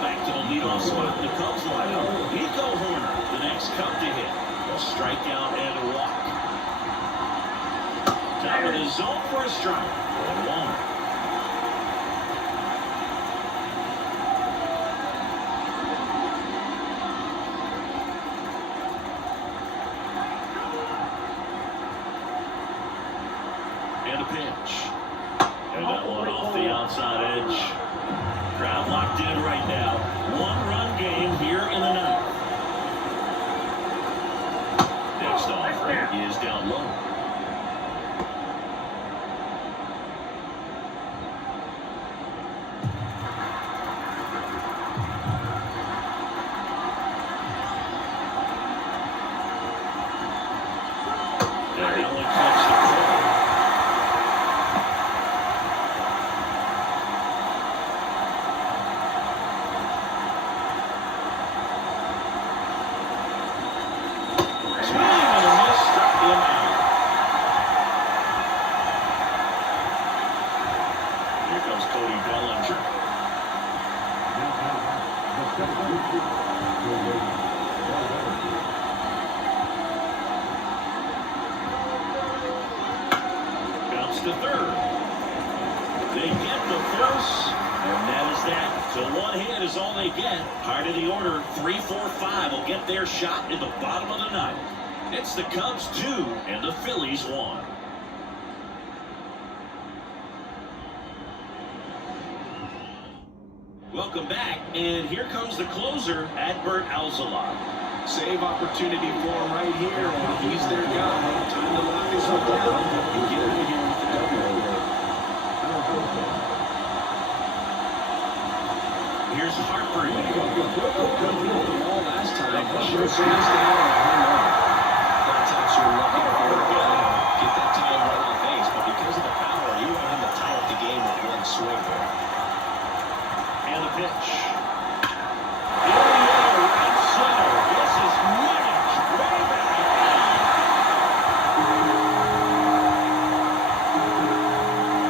Back to the leadoff spot in the Cubs lineup. Nico Horner, the next Cub to hit. A strikeout and a walk. Top of the zone for a strike. 1-1. And a pitch. And that one off the outside edge. Crowd locked in right now. 1-run game here in the 9th. Next offering is down low. And that one cuts the corner. Bounce to third. They get the first, and that is that. So 1 hit is all they get. Heart of the order, 3, 4, 5 will get their shot in the bottom of the 9th. It's the Cubs 2 and the Phillies 1. Welcome back, and here comes the closer, Adbert Alzolay. Save opportunity for him right here, and he's their guy. Time to lock this one down and get out of here with the W. Here's Harper. All last time, sure stands down and hung on. Sometimes you're looking for a guy to get that time right on base, but because of the power, you want him to tie up the game with one swing there. And the pitch. In the air, right center. This is Minich. Way back.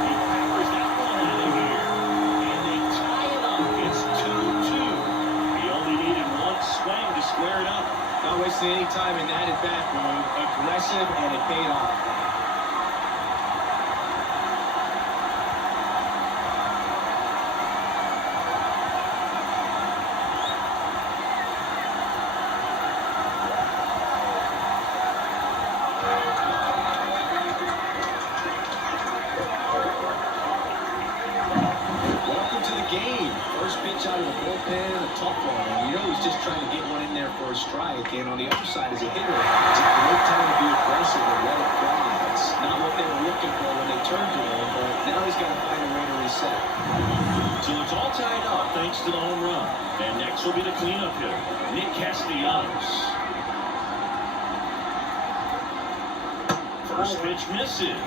He powers that one out of here. And they tie it up. It's 2-2. He only needed one swing to square it up. Not wasting any time in that at-bat move. Aggressive, and it paid off. Welcome to the game. First pitch out of the bullpen, a tough one. And you know he's just trying to get one in there for a strike. And on the other side is a hitter. It's a great time to be aggressive and let it fly. That's not what they were looking for when they turned to him, but now he's got to find a way to reset. So it's all tied up thanks to the home run. And next will be the cleanup hitter, Nick Castellanos. First pitch misses.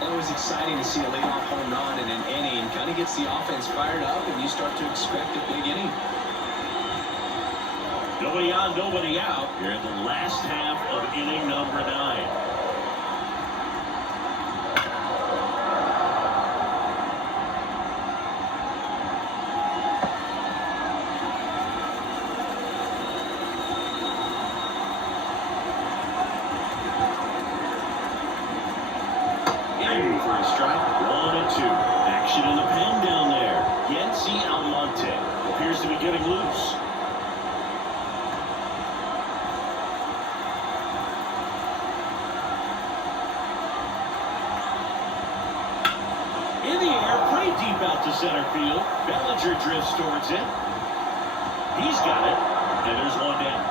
It was exciting to see a leadoff home run in an inning. Kind of gets the offense fired up, and you start to expect a big inning. Nobody on, nobody out. You're in the last half of inning number 9. In for a strike, 1-2. Action in the pen down there. Yency Almonte appears to be getting loose. In the air, pretty deep out to center field. Bellinger drifts towards it. He's got it, and there's one down.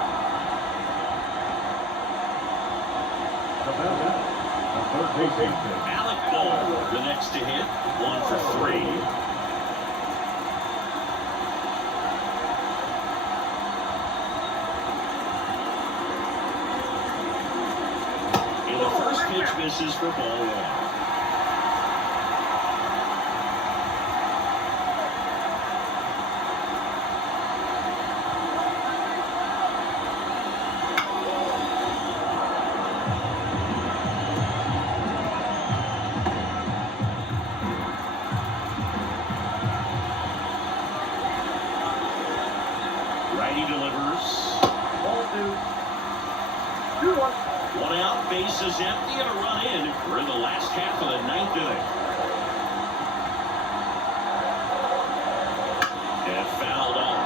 Alec Ball, the next to hit, 1 for 3. And the first pitch misses for ball 1. Righty delivers. Ball 2. 2-1. One out, base is empty, and a run in. We're in the last half of the 9th inning. And fouled off.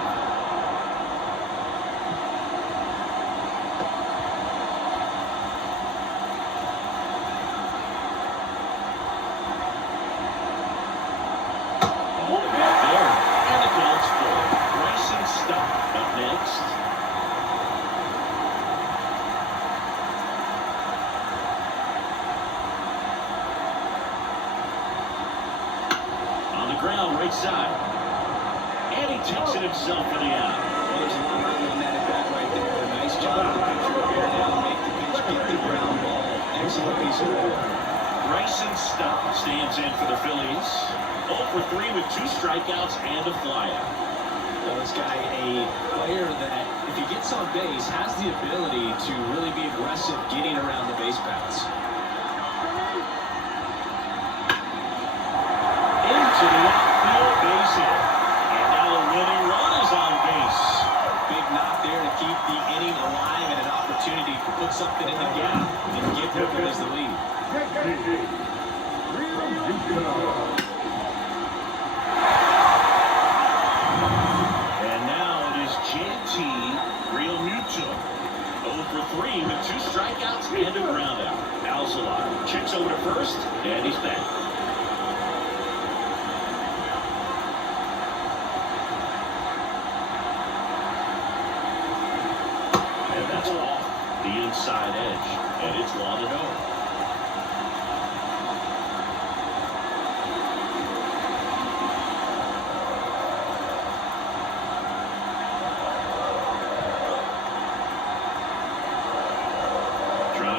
Oh, back there. And the count's full. Bryson Stott up next. On the ground, right side. And he takes it himself for the out. Well, there's a lot written on that at-bat right there. Nice job of the pitcher to bear down, make the pitch, get the ground ball. Excellent piece of work. Bryson Stott stands in for the Phillies. 0 for 3 with 2 strikeouts and a flyout. Well, this guy, a player that, if he gets on base, has the ability to really be aggressive getting around the base paths. Into the outfield, base hit. And now a winning run is on base. Big knock there to keep the inning alive and an opportunity to put something in the gap and get moving as the lead. And now it is JT Realmuto. 0 for 3 with 2 strikeouts and a groundout. Alzolay checks over to first, and he's back. And side edge, and it's 1-0.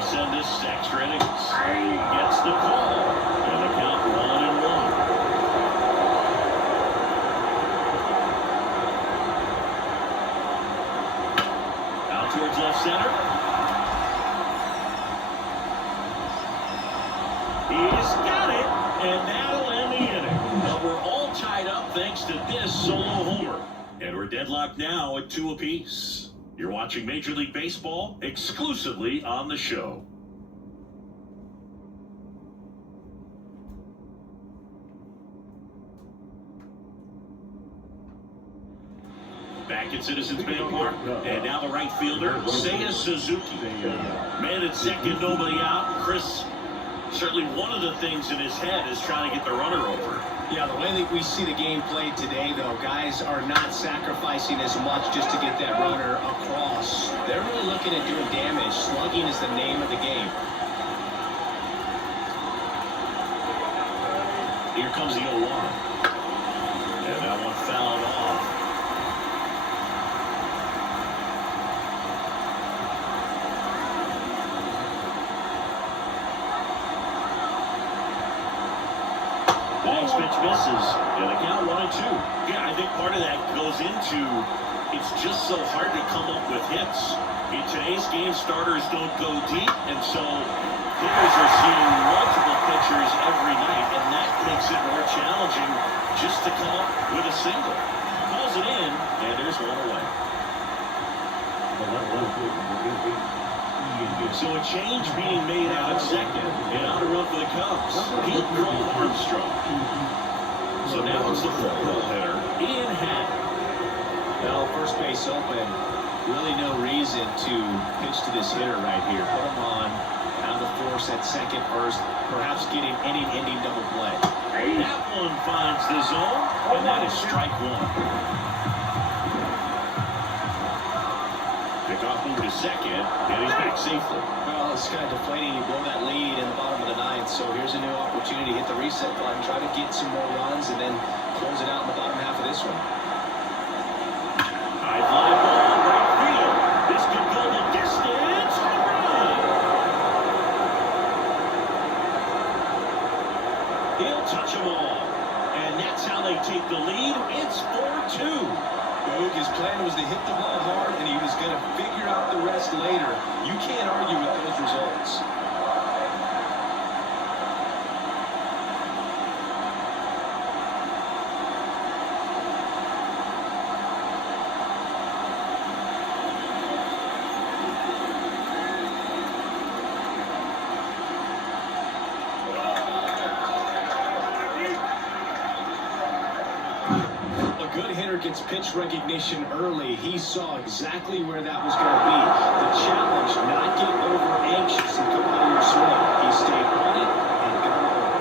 Send this extra innings. Gets the call. And the count 1-1. Out towards left center. He's got it. And that'll end the inning. But we're all tied up thanks to this solo homer. And we're deadlocked now at 2 apiece. You're watching Major League Baseball exclusively on the show. Back at Citizens Bank Park, and now the right fielder, Seiya Suzuki. Man at second, nobody out. Chris, certainly one of the things in his head is trying to get the runner over. Yeah, the way that we see the game played today, though, guys are not sacrificing as much just to get that runner across. They're really looking at doing damage. Slugging is the name of the game. Here comes the 0-1. And that one fouled off. The next pitch misses. And the count 1-2. Yeah, I think part of that goes into it's just so hard to come up with hits. In today's game, starters don't go deep, and so hitters are seeing multiple pitchers every night, and that makes it more challenging just to come up with a single. Calls it in, and there's one away. So a change being made out at second, and on a run for the Cubs. He'll call Armstrong. So now it's the four-hole hitter, Ian Happ. Well, first base open. Really no reason to pitch to this hitter right here. Put him on the force at second, first, perhaps getting inning-ending double play. That one finds the zone, and that is strike one. Pickoff move to second, and he's back safely. Well, it's kind of deflating. You blow that lead in the bottom of the ninth, so here's a new opportunity to hit the reset button, try to get some more runs, and then close it out in the bottom half of this one. High fly ball, right field. This could go the distance. Run. He'll touch them all. And that's how they take the lead. It's 4-2. His plan was to hit the ball hard, and he was going to figure out the rest later. You can't argue with those results. Gets pitch recognition early. He saw exactly where that was going to be. The challenge, not get over anxious and come out of your swing. He stayed on it and got over.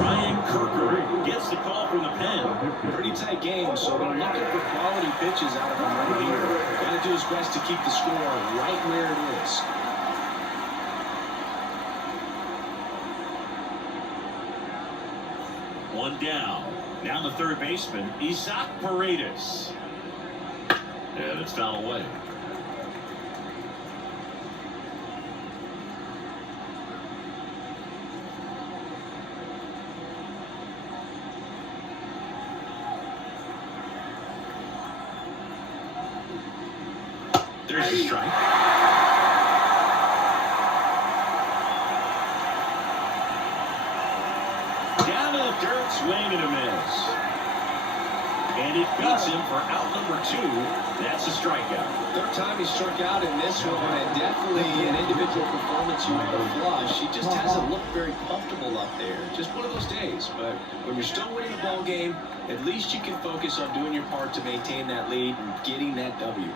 Ryan Kirker gets the call from the pen. Pretty tight game, so they're looking for quality pitches out of him right here. Got to do his best to keep the score right where it is. One down. Now the third baseman, Isaac Paredes. And it's foul away. There's a strike. Down to the dirt, swing and a miss. And it beats him for out number 2. That's a strikeout. Third time he struck out in this one, and definitely an individual performance you want to flush. He just hasn't looked very comfortable up there. Just one of those days. But when you're still winning the ball game, at least you can focus on doing your part to maintain that lead and getting that W.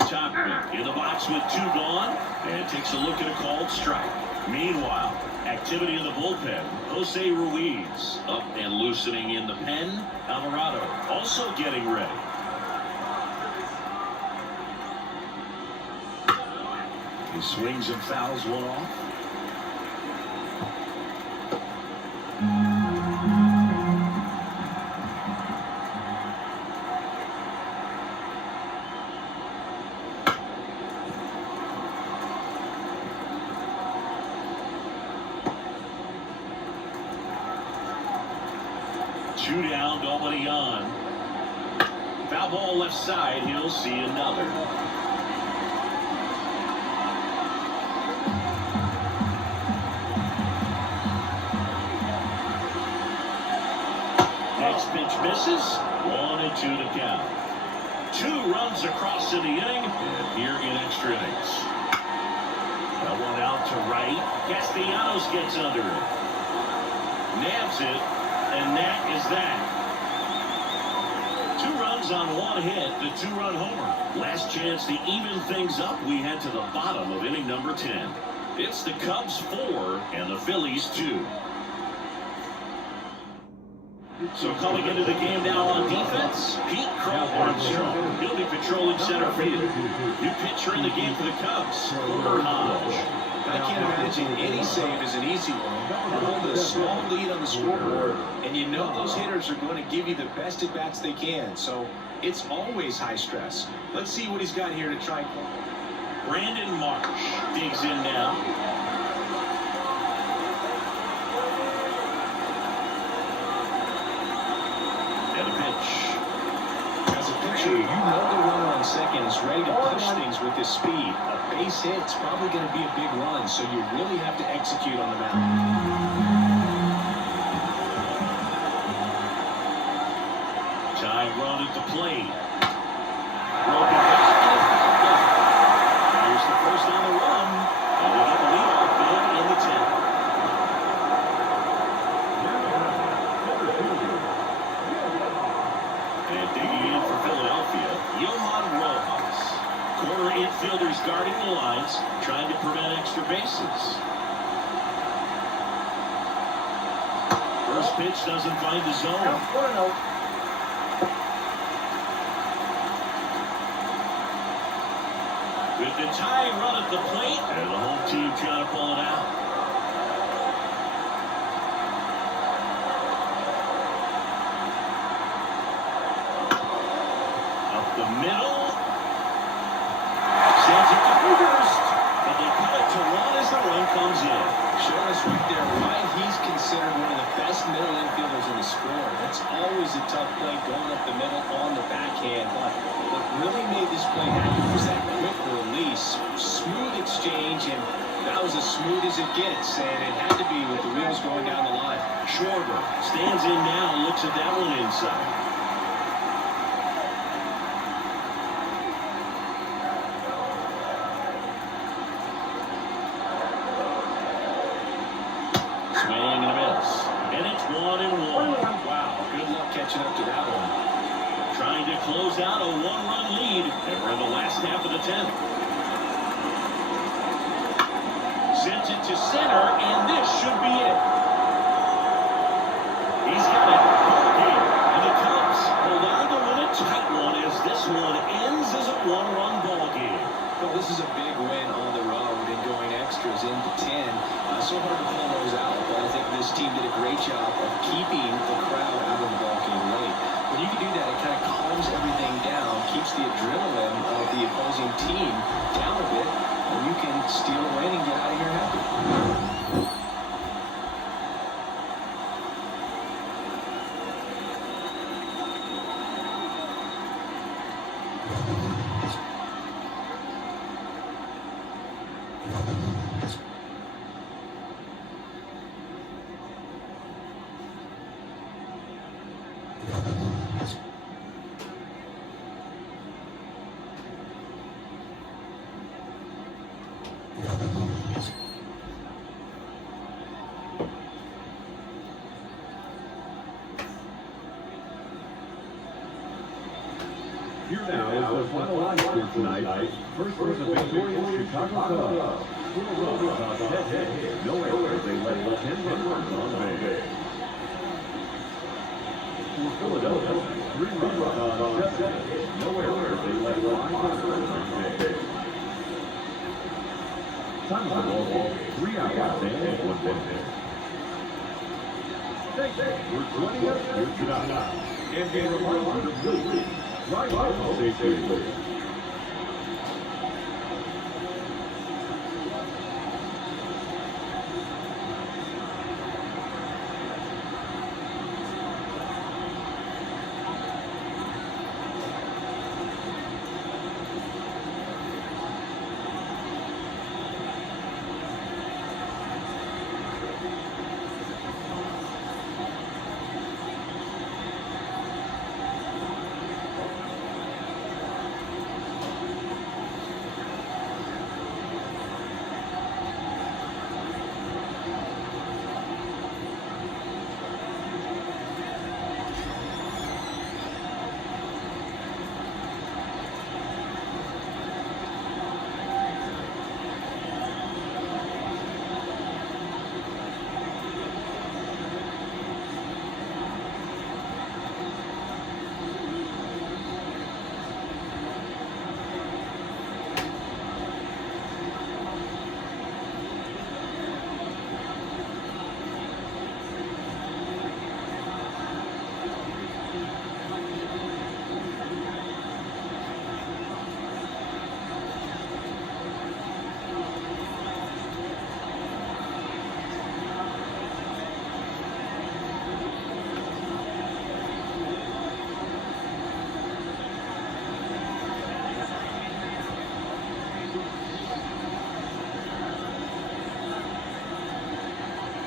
Topman in the box with 2 gone, and takes a look at a called strike. Meanwhile, activity in the bullpen. Jose Ruiz up and loosening in the pen. Alvarado also getting ready. He swings and fouls one off. Two down, nobody on. Foul ball left side. He'll see another. Next pitch misses. 1-2 to count. 2 runs across in the inning, and here in extra innings. That one out to right. Castellanos gets under it. Nabs it, and that is that. 2 runs on 1 hit, the 2-run homer. Last chance to even things up. We head to the bottom of inning number 10. It's the Cubs 4 and the Phillies 2. So coming into the game now on defense, Pete Armstrong. He'll be patrolling center field. New pitcher in the game for the Cubs, Porter Hodge. I can't imagine any save is an easy one. You're holding a small lead on the scoreboard, and you know those hitters are going to give you the best at-bats they can. So it's always high stress. Let's see what he's got here to try. Brandon Marsh digs in now. And a pitch. As a pitcher, you know the runner on second is ready to push things with his speed. A base hit's probably going to be a big run, so you really have to execute on the mound. Time run at the plate. Broken basket. Here's the first on the run. And we have the leadoff man in the 10th. And digging in for Philadelphia, Johan Rojas. Corner infielders guarding the lines, trying to prevent extra bases. First pitch doesn't find the zone. With the tying run at the plate, and the home team trying to pull it out. Up the middle. Sends it to first. But they cut it to 1 as the run comes in. Showing us right there why he's considered one of the best middle infielders in the sport. That's always a tough play going up the middle on the backhand. But what really made this play happen was that quick release. Smooth exchange, and that was as smooth as it gets. And it had to be with the wheels going down the line. Schwarber stands in now, looks at that one inside. Swing and a miss. And it's 1-1. Wow, good luck catching up to that one. Trying to close out a 1-run lead. And we're in the last half of the 10th. Sends it to center, and this should be it. He's got it. Ball game. And the Cubs hold on to win a tight one as this one ends as a 1-run ball game. Well, this is a big win on the road and going extras into 10. So hard to pull those out, but I think this team did a great job of keeping the crowd out of the ball game late. When you can do that, it kind of calms everything down, keeps the adrenaline of the opposing team down a bit, and you can steal a win and get out of here happy. Here now is the final line for tonight. First was the victorious Chicago Cubs. 4 runs on 10 hits, no errors. They led 10 runs on base. For Philadelphia, 3 runs on 7 hits, no errors. They led 5 runs on base. Time of the ball game, 3 hours and 1 minute. We're joining us here tonight. And a reminder to please, right on the station.